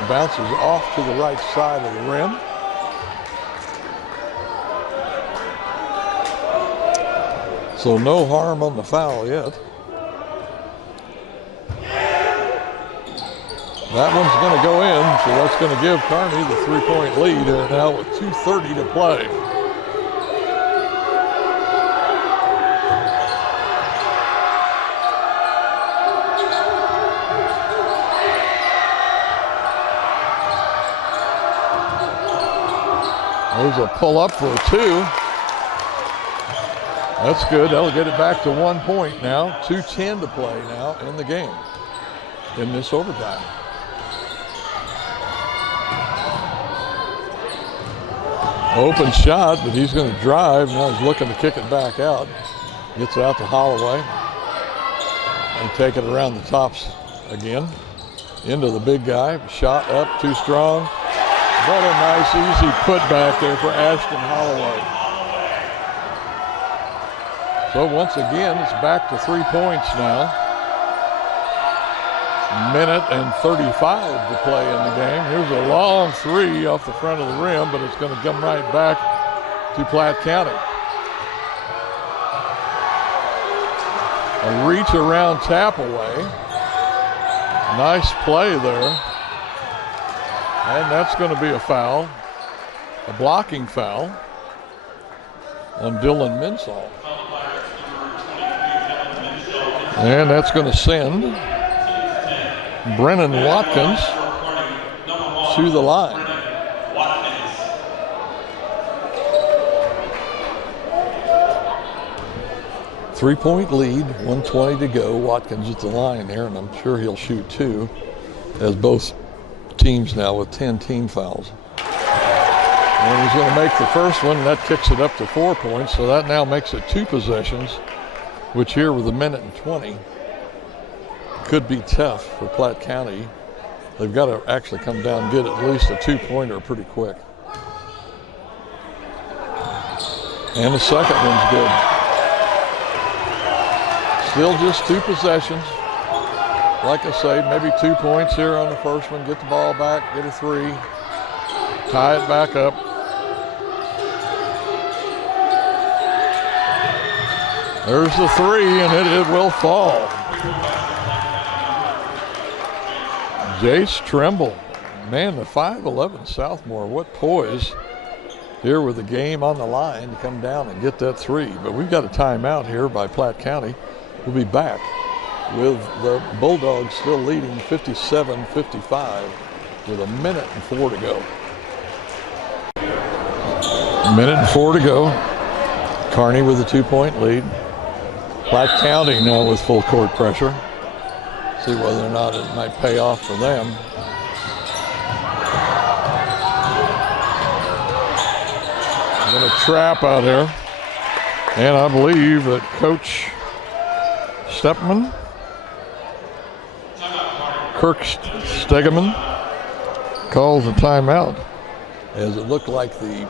bounces off to the right side of the rim. So no harm on the foul yet. That one's going to go in, so that's going to give Kearney the 3-point lead here now with 2:30 to play. There's a pull up for a 2. That's good. That'll get it back to 1 point now. 2:10 to play now in the game in this overtime. Open shot, but he's going to drive. Now he's looking to kick it back out. Gets it out to Holloway. And take it around the tops again. Into the big guy. Shot up, too strong. But a nice, easy putback there for Ashton Holloway. So once again, it's back to 3 points now. Minute and 35 to play in the game. Here's a long three off the front of the rim, but it's going to come right back to Platte County. A reach around tap away. Nice play there. And that's going to be a foul, a blocking foul on Dylan Minsall. And that's going to send Brennan Watkins to the line. Three-point lead, 1:20 to go. Watkins at the line there, and I'm sure he'll shoot two, as both teams now with 10 team fouls. And he's going to make the first one, and that kicks it up to 4 points, so that now makes it 2 possessions, which here with a minute and 20 could be tough for Platte County. They've got to actually come down and get at least a 2-pointer pretty quick. And the second one's good. Still just 2 possessions. Like I say, maybe 2 points here on the first one. Get the ball back, get a 3, tie it back up. There's the 3, and it will fall. Jace Trimble, man, the 5'11" sophomore, what poise here with the game on the line to come down and get that 3. But we've got a timeout here by Platte County. We'll be back with the Bulldogs still leading 57-55 with a minute and 4 to go. A minute and 4 to go. Kearney with a 2-point lead. Platte County now with full court pressure. See whether or not it might pay off for them. I'm going to trap out here. And I believe that Coach Stepman, Kirk Stegeman, calls a timeout, as it looked like the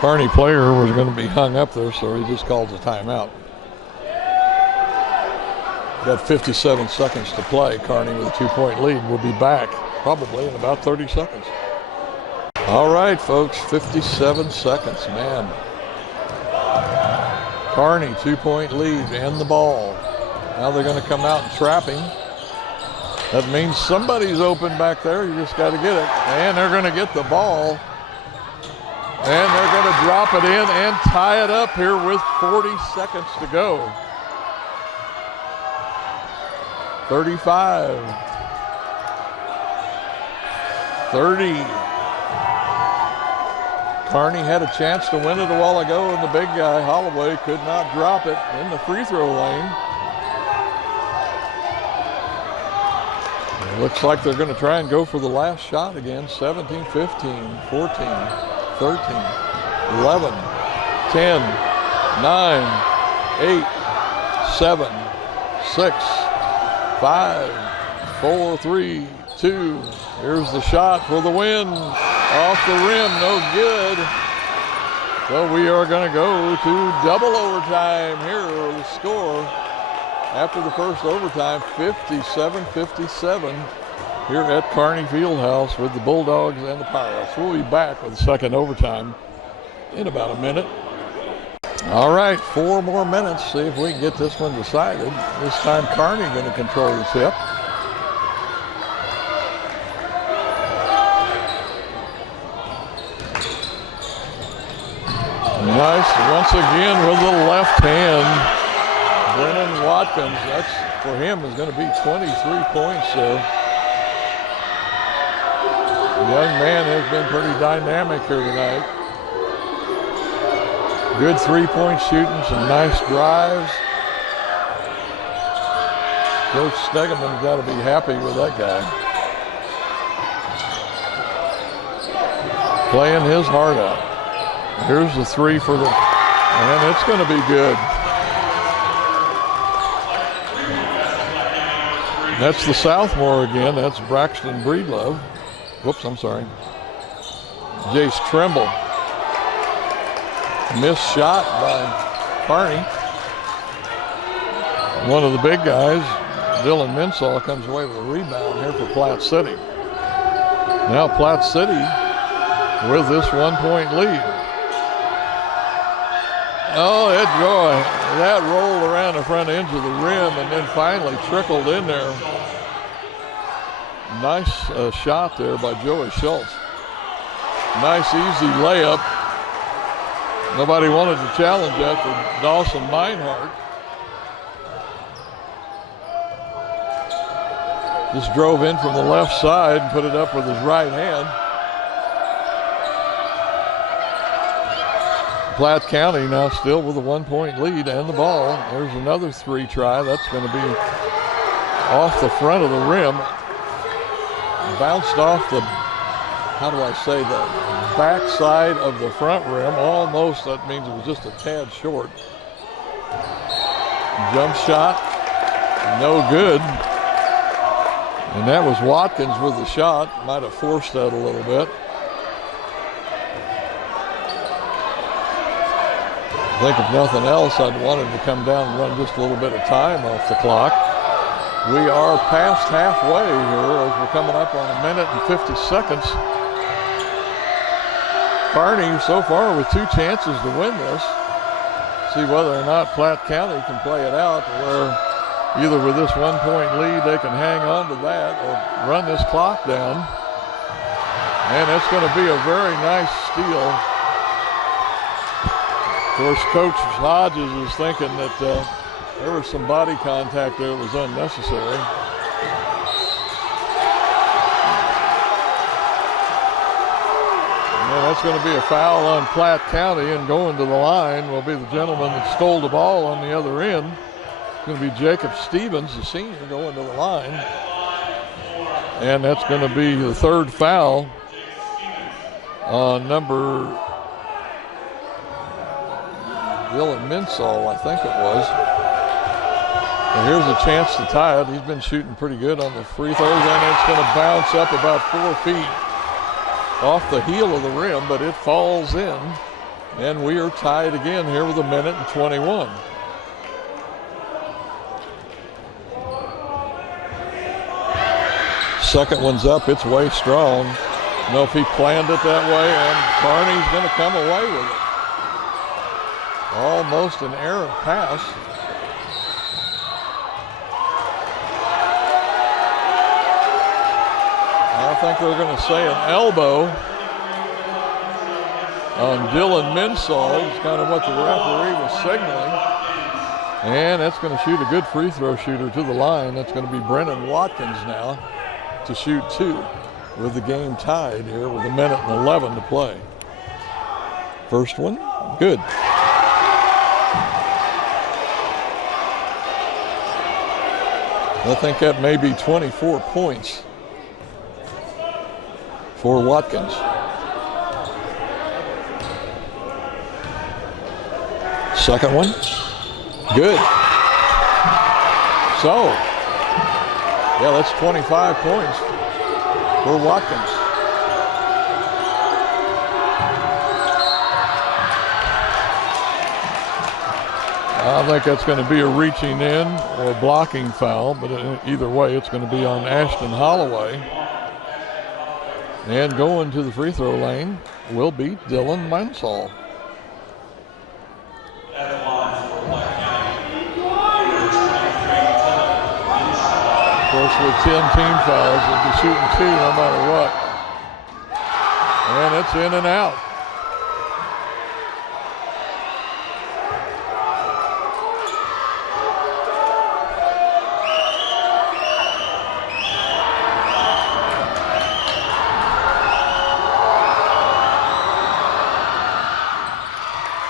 Kearney player was going to be hung up there, so he just calls a timeout. Got 57 seconds to play. Kearney with a 2-point lead. We'll be back probably in about 30 seconds. All right, folks, 57 seconds, man. Kearney, 2-point lead and the ball. Now they're going to come out and trap him. That means somebody's open back there. You just got to get it. And they're going to get the ball. And they're going to drop it in and tie it up here with 40 seconds to go. 35. 30. Kearney had a chance to win it a while ago, and the big guy, Holloway, could not drop it in the free throw lane. It looks like they're going to try and go for the last shot again. 17, 15, 14, 13, 11, 10, 9, 8, 7, 6, 5, 4, 3, 2. Here's the shot for the win. Off the rim, no good. So we are going to go to double overtime here. The score after the first overtime, 57-57 here at Kearney Fieldhouse with the Bulldogs and the Pirates. We'll be back with the second overtime in about a minute. All right, 4 more minutes. See if we can get this one decided. This time Kearney going to control the tip. Nice, once again with the left hand. Brennan Watkins, that's for him, is going to be 23 points. So the young man has been pretty dynamic here tonight. Good three-point shooting, some nice drives. Coach Stegeman's got to be happy with that guy. Playing his heart out. Here's the three for the, and it's going to be good. That's the sophomore again. That's Braxton Breedlove. Whoops, I'm sorry. Jace Trimble. Missed shot by Kearney. One of the big guys, Dylan Minsall, comes away with a rebound here for Platte City. Now Platte City with this 1-point lead. Oh, that rolled around the front edge of the rim and then finally trickled in there. Nice shot there by Joey Schultz. Nice easy layup. Nobody wanted to challenge that for Dawson Meinhardt. Just drove in from the left side and put it up with his right hand. Platte County now still with a 1-point lead and the ball. There's another three try. That's going to be off the front of the rim. Bounced off the, the back side of the front rim. Almost, that means it was just a tad short. Jump shot, no good. And that was Watkins with the shot. Might have forced that a little bit. I think if nothing else, I'd want him to come down and run just a little bit of time off the clock. We are past halfway here as we're coming up on 1 minute and 50 seconds. Kearney so far with 2 chances to win this. See whether or not Platte County can play it out where either with this 1-point lead they can hang on to that or run this clock down. And it's going to be a very nice steal. Of course, Coach Hodges is thinking that there was some body contact there that was unnecessary. And that's going to be a foul on Platte County, and going to the line will be the gentleman that stole the ball on the other end. It's going to be Jacob Stevens, the senior, going to the line. And that's going to be the 3rd foul on number Dylan Minsall, I think it was. And here's a chance to tie it. He's been shooting pretty good on the free throws, and it's going to bounce up about 4 feet off the heel of the rim, but it falls in. And we are tied again here with 1 minute and 21. Second one's up. It's way strong. I don't know if he planned it that way, and Kearney's going to come away with it. Almost an errant pass. I think we're going to say an elbow on Dylan Minsall. It's kind of what the referee was signaling. And that's going to shoot a good free throw shooter to the line. That's going to be Brennan Watkins now to shoot 2 with the game tied here with 1 minute and 11 to play. First one, good. I think that may be 24 points for Watkins. Second one, good. So, yeah, that's 25 points for Watkins. I think that's going to be a reaching in or a blocking foul, but either way, it's going to be on Ashton Holloway. And going to the free throw lane will be Dylan Minsall. Of course, with 10 team fouls, they'll be shooting 2 no matter what. And it's in and out.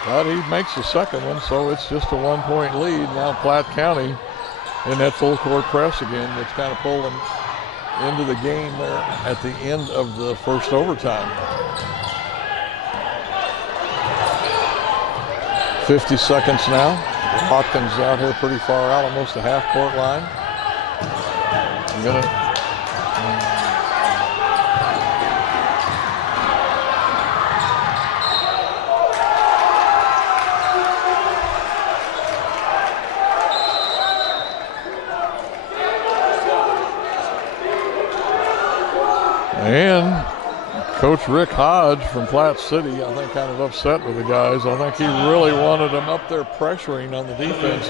But he makes the second one, so it's just a 1-point lead. Now Platte County in that full court press again. That's kind of pulling into the game there at the end of the first overtime. 50 seconds now. Hawkins out here pretty far out, almost the half-court line. I'm gonna. And Coach Rick Hodge from Platte City, I think, kind of upset with the guys. I think he really wanted them up there pressuring on the defense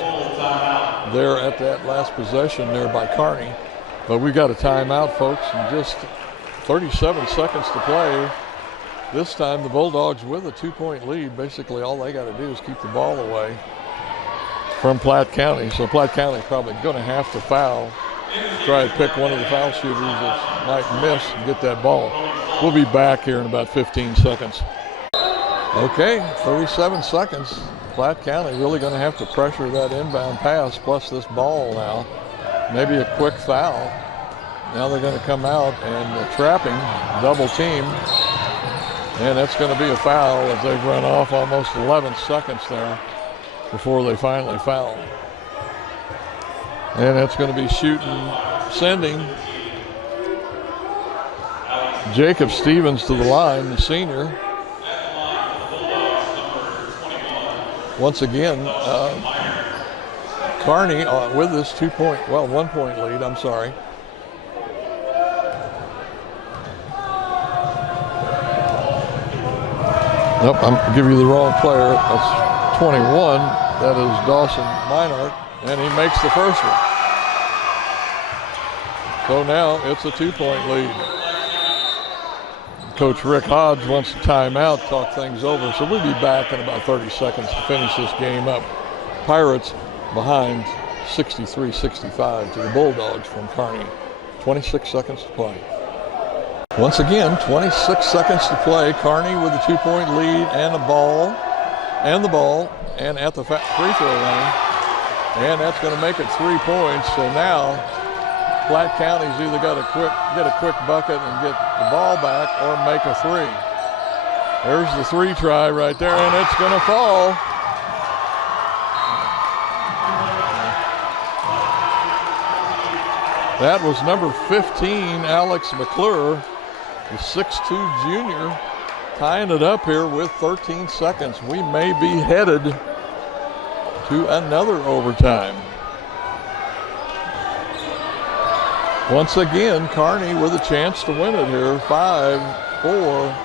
there at that last possession there by Kearney. But we got a timeout, folks, and just 37 seconds to play. This time the Bulldogs with a 2-point lead. Basically all they got to do is keep the ball away from Platte County. So Platte County's probably going to have to foul. Try to pick one of the foul shooters that might miss and get that ball. We'll be back here in about 15 seconds. Okay, 37 seconds. Platte County really going to have to pressure that inbound pass plus this ball now. Maybe a quick foul. Now they're going to come out and trapping, double team. And that's going to be a foul as they've run off almost 11 seconds there before they finally foul. And that's going to be sending Jacob Stevens to the line, the senior. Once again, Kearney with this 1-point lead, I'm sorry. Nope, I'm giving you the wrong player. That's 21. That is Dawson Meinhardt. And he makes the first one. So now it's a 2-point lead. Coach Rick Hodge wants a timeout, talk things over. So we'll be back in about 30 seconds to finish this game up. Pirates behind 63-65 to the Bulldogs from Kearney. 26 seconds to play. Once again, 26 seconds to play. Kearney with a 2-point lead and the ball and at the free throw line. And that's going to make it 3 points. So now Platte County's either got to get a quick bucket and get the ball back or make a three. There's the three try right there, and it's going to fall. That was number 15, Alex McClure, the 6'2 junior, tying it up here with 13 seconds. We may be headed to another overtime. Once again, Kearney with a chance to win it here. 5, 4,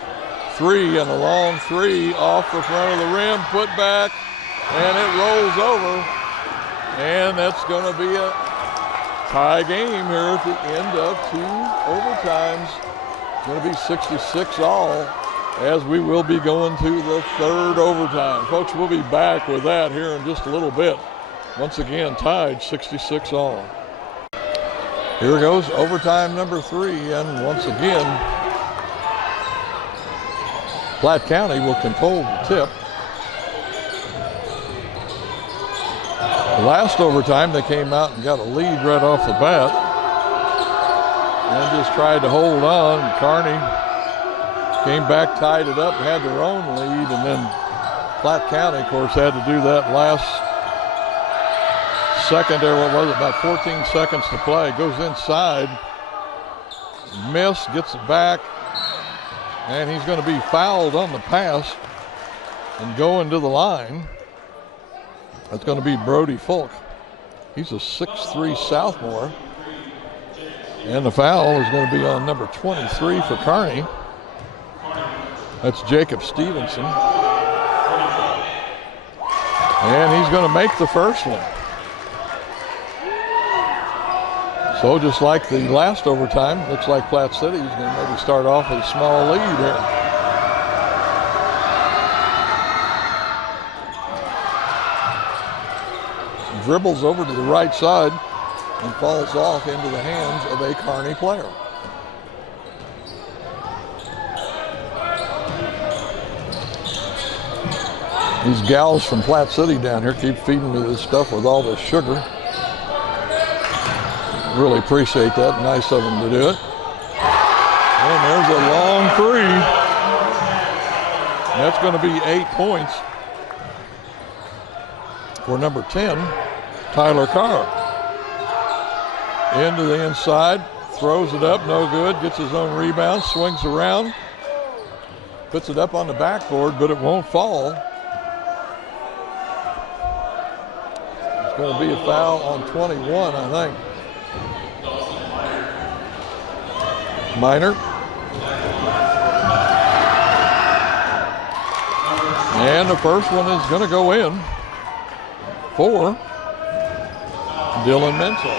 3, and a long three off the front of the rim, put back, and it rolls over. And that's going to be a tie game here at the end of 2 overtimes. It's going to be 66 all, as we will be going to the 3rd overtime. Folks, we'll be back with that here in just a little bit. Once again, tied 66 all. Here goes overtime number 3, and once again, Platte County will control the tip. Last overtime, they came out and got a lead right off the bat and just tried to hold on. Kearney came back, tied it up, had their own lead, and then Platte County, of course, had to do that last second there. What was it? About 14 seconds to play. Goes inside, gets it back, and he's going to be fouled on the pass and going to the line. That's going to be Brody Folk. He's a 6'3 sophomore. And the foul is going to be on number 23 for Kearney. That's Jacob Stevenson. And he's going to make the first one. So just like the last overtime, looks like Platte City is going to maybe start off with a small lead here. Dribbles over to the right side and falls off into the hands of a Kearney player. These gals from Platte City down here keep feeding me this stuff with all this sugar. Really appreciate that. Nice of them to do it. And there's a long three. And that's going to be 8 points for number 10, Tyler Carr. Into the inside, throws it up, no good, gets his own rebound, swings around, puts it up on the backboard, but it won't fall. It's going to be a foul on 21, I think. Minor. And the first one is going to go in for Dylan Menzel.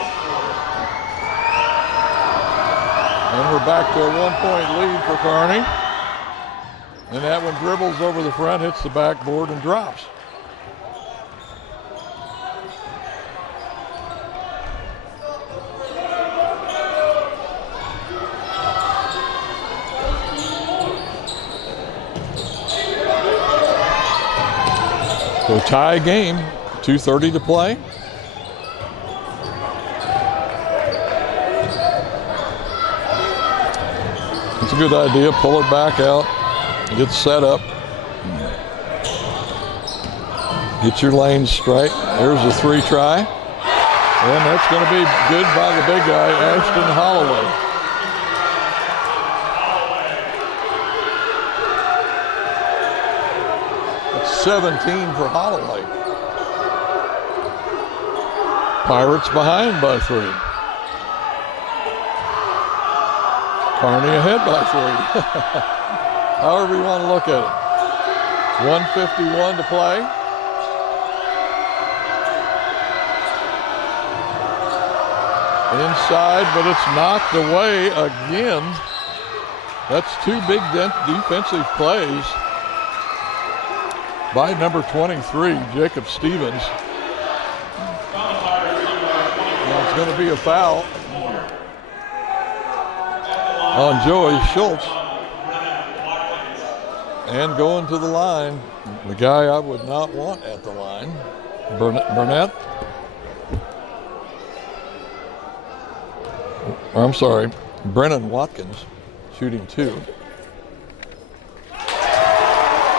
And we're back to a 1-point lead for Kearney. And that one dribbles over the front, hits the backboard, and drops. So tie game, 2:30 to play. It's a good idea, pull it back out, get set up. Get your lanes straight. There's a three try. And that's going to be good by the big guy, Ashton Holloway. That's 17 for Holloway. Pirates behind by 3. Kearney ahead by 3. However you want to look at it. 1:51 to play. Inside, but it's knocked away again. That's 2 big defensive plays by number 23, Jacob Stevens. Now it's going to be a foul on Joey Schultz. And going to the line, the guy I would not want at the line, Burnett. I'm sorry, Brennan Watkins, shooting 2.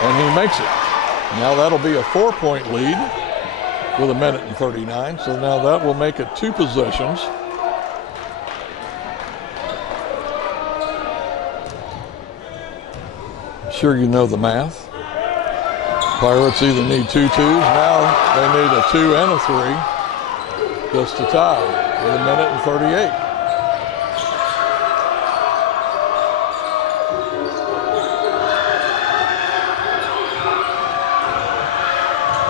And he makes it. Now that'll be a 4-point lead with 1:39. So now that will make it 2 possessions. I'm sure you know the math. Pirates either need 2 twos. Now they need a 2 and a 3 just to tie with 1:38.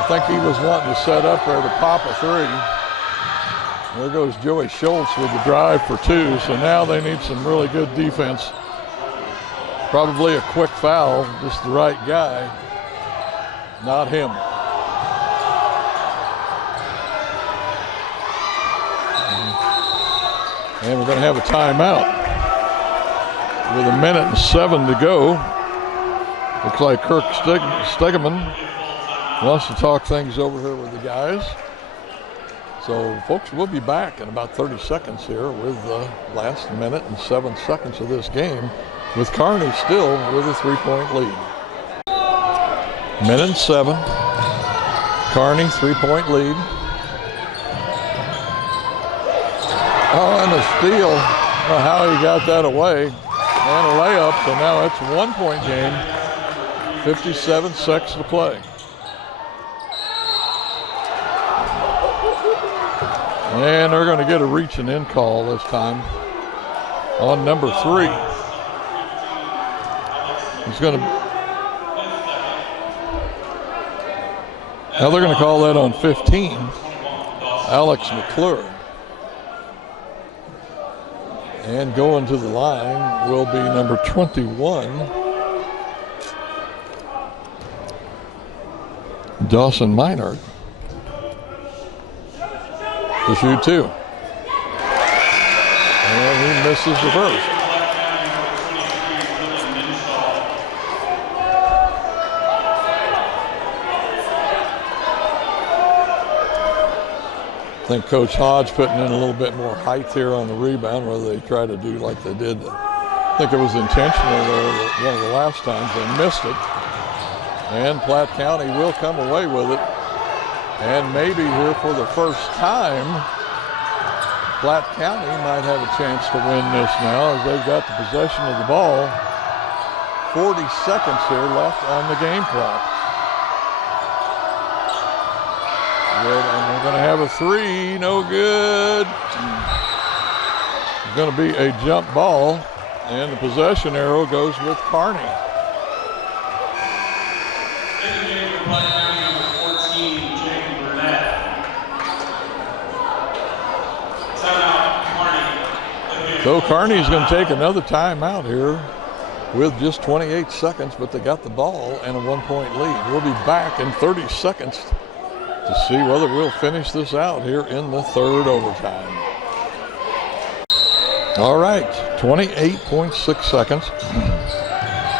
I think he was wanting to set up there to pop a 3. There goes Joey Schultz with the drive for 2. So now they need some really good defense. Probably a quick foul, just the right guy, not him. And we're going to have a timeout with 1:07 to go. Looks like Kirk Stegeman wants to talk things over here with the guys. So, folks, we'll be back in about 30 seconds here with the last 1:07 of this game, with Kearney still with a 3-point lead. 1:07. Kearney, 3-point lead. Oh, and a steal. I don't know how he got that away. And a layup, so now it's a 1-point game. 57 seconds to play. And they're going to get a reach and in call this time on number 3. He's going to. Now they're going to call that on 15, Alex McClure. And going to the line will be number 21, Dawson Minard, to shoot 2. And he misses the first. think Coach Hodge putting in a little bit more height here on the rebound, whether they try to do like they did. I think it was intentional there. One of the last times they missed it. And Platte County will come away with it. And maybe here for the first time, Platte County might have a chance to win this now as they've got the possession of the ball. 40 seconds here left on the game clock. Good, and they're going to have a three, no good. It's going to be a jump ball, and the possession arrow goes with Kearney. So Kearney's going to take another timeout here with just 28 seconds, but they got the ball and a 1-point lead. We'll be back in 30 seconds to see whether we'll finish this out here in the third overtime. All right, 28.6 seconds.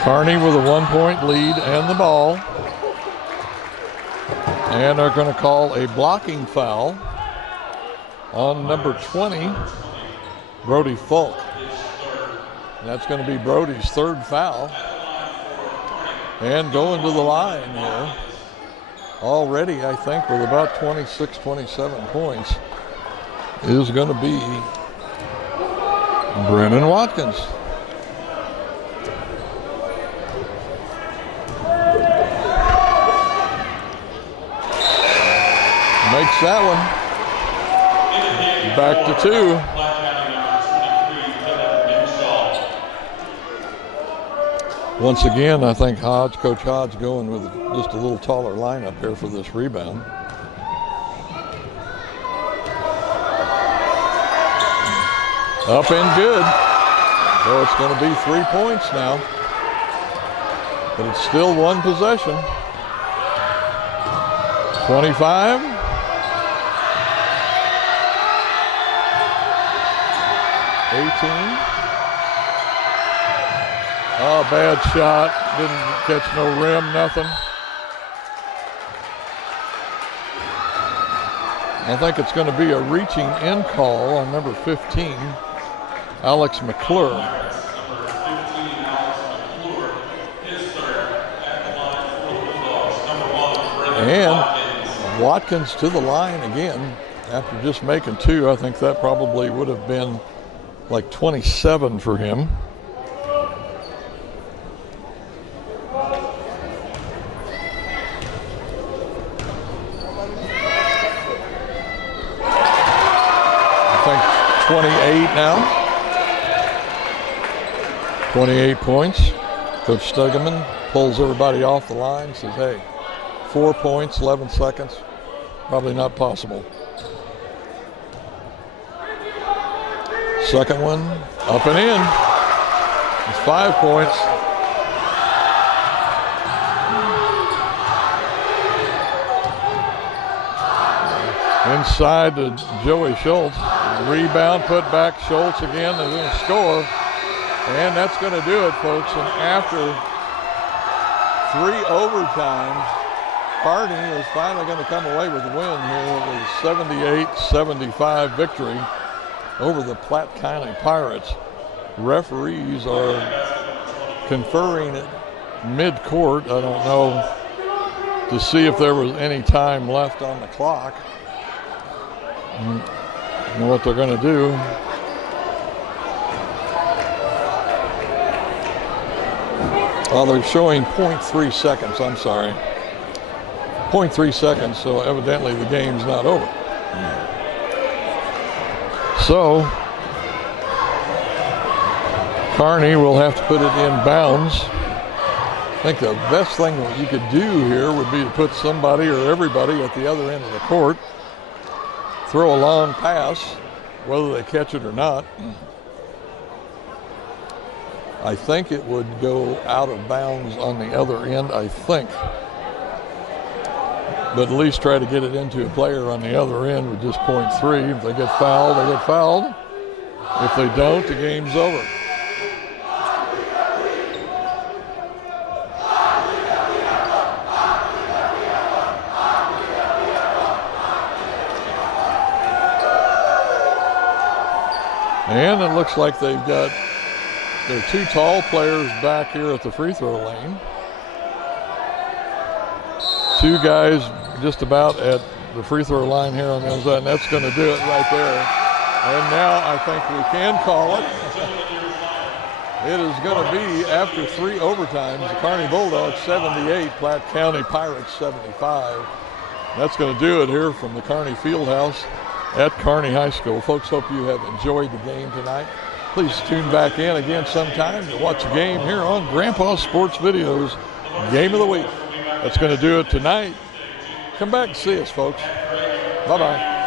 Kearney with a 1-point lead and the ball. And they're going to call a blocking foul on number 20, Brody Falk. That's going to be Brody's third foul. And going to the line here. Already, I think, with about 26, 27 points, is going to be Brennan Watkins. Makes that one. Back to two. Once again, I think Coach Hodge going with just a little taller lineup here for this rebound. Up and good. So it's going to be 3 points now. But it's still one possession. 25. 18. Oh, bad shot. Didn't catch no rim, nothing. I think it's going to be a reaching in call on number 15, Alex McClure. And Watkins to the line again after just making two. I think that probably would have been like 27 for him. I think 28 now. 28 points. Coach Stegeman pulls everybody off the line, says, hey, 4 points, 11 seconds. Probably not possible. Second one, up and in. It's 5 points. Inside to Joey Schultz. Rebound, put back, Schultz again, they're going to score. And that's going to do it, folks. And after 3 overtimes, Kearney is finally going to come away with the win here with a 78-75 victory over the Platte County Pirates. Referees are conferring at mid-court. I don't know to see if there was any time left on the clock. I don't know what they're going to do. Well, they're showing 0.3 seconds, I'm sorry. 0.3 seconds, so evidently the game's not over. So, Kearney will have to put it in bounds. I think the best thing that you could do here would be to put somebody or everybody at the other end of the court, throw a long pass, whether they catch it or not. I think it would go out of bounds on the other end, I think. But at least try to get it into a player on the other end with just 0.3. If they get fouled, they get fouled. If they don't, the game's over. And it looks like they've got their two tall players back here at the free throw lane. Two guys just about at the free throw line here on the other side, and that's going to do it right there. And now I think we can call it. It is going to be, after 3 overtimes, the Kearney Bulldogs 78, Platte County Pirates 75. That's going to do it here from the Kearney Fieldhouse at Kearney High School. Folks, hope you have enjoyed the game tonight. Please tune back in again sometime to watch the game here on Grandpa Sports Video's Game of the Week. That's going to do it tonight. Come back and see us, folks. Bye-bye.